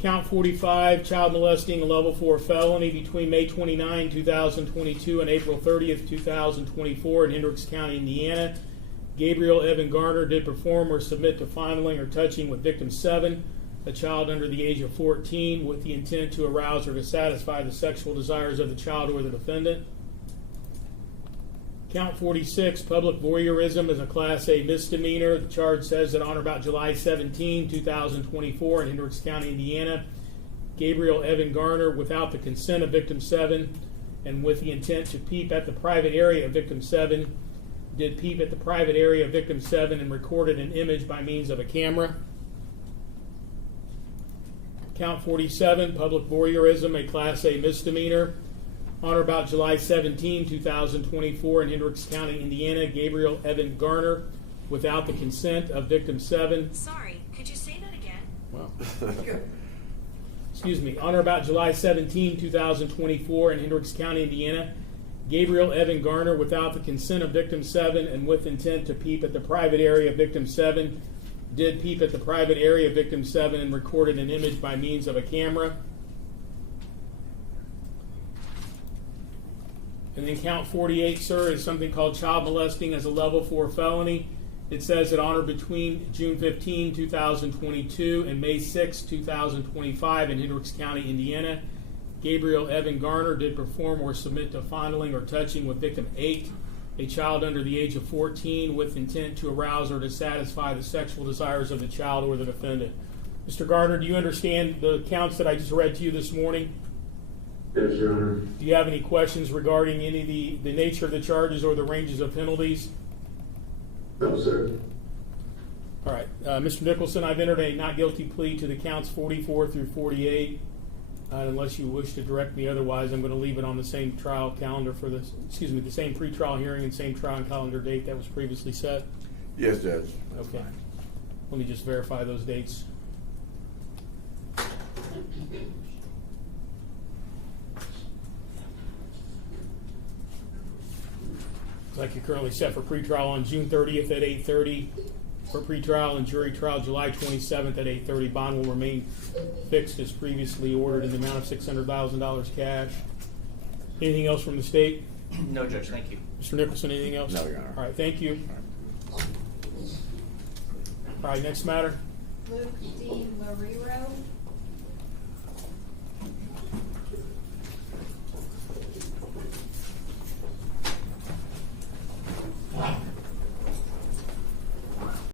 Count 45, child molesting, a level 4 felony between May 29, 2022 and April 30th, 2024 in Hendricks County, Indiana. Gabriel Evan Garner did perform or submit to fondling or touching with victim 7, a child under the age of 14, with the intent to arouse or to satisfy the sexual desires of the child or the defendant. Count 46, public voyeurism is a Class A misdemeanor. The charge says that on or about July 17, 2024 in Hendricks County, Indiana, Gabriel Evan Garner, without the consent of victim 7 and with the intent to peep at the private area of victim 7, did peep at the private area of victim 7 and recorded an image by means of a camera. Count 47, public voyeurism, a Class A misdemeanor. On or about July 17, 2024 in Hendricks County, Indiana, Gabriel Evan Garner, without the consent of victim 7. Sorry, could you say that again? Well, excuse me. On or about July 17, 2024 in Hendricks County, Indiana, Gabriel Evan Garner, without the consent of victim 7 and with intent to peep at the private area of victim 7, did peep at the private area of victim 7 and recorded an image by means of a camera. And then count 48, sir, is something called child molesting as a level 4 felony. It says that on or between June 15, 2022 and May 6, 2025 in Hendricks County, Indiana, Gabriel Evan Garner did perform or submit to fondling or touching with victim 8, a child under the age of 14, with intent to arouse or to satisfy the sexual desires of the child or the defendant. Mr. Garner, do you understand the counts that I just read to you this morning? Yes, Your Honor. Do you have any questions regarding any of the nature of the charges or the ranges of penalties? No, sir. All right. Mr. Nicholson, I've entered a not guilty plea to the counts 44 through 48. Unless you wish to direct me otherwise, I'm going to leave it on the same trial calendar for this, the same pretrial hearing and same trial and calendar date that was previously set. Yes, Judge. Okay. Let me just verify those dates. Looks like you're currently set for pretrial on June 30th at 8:30 for pretrial and jury trial July 27th at 8:30. Bond will remain fixed as previously ordered in the amount of $600,000 cash. Anything else from the state? No, Judge, thank you. Mr. Nicholson, anything else? No, Your Honor. All right, thank you. All right, next matter. Luke D. Marrero,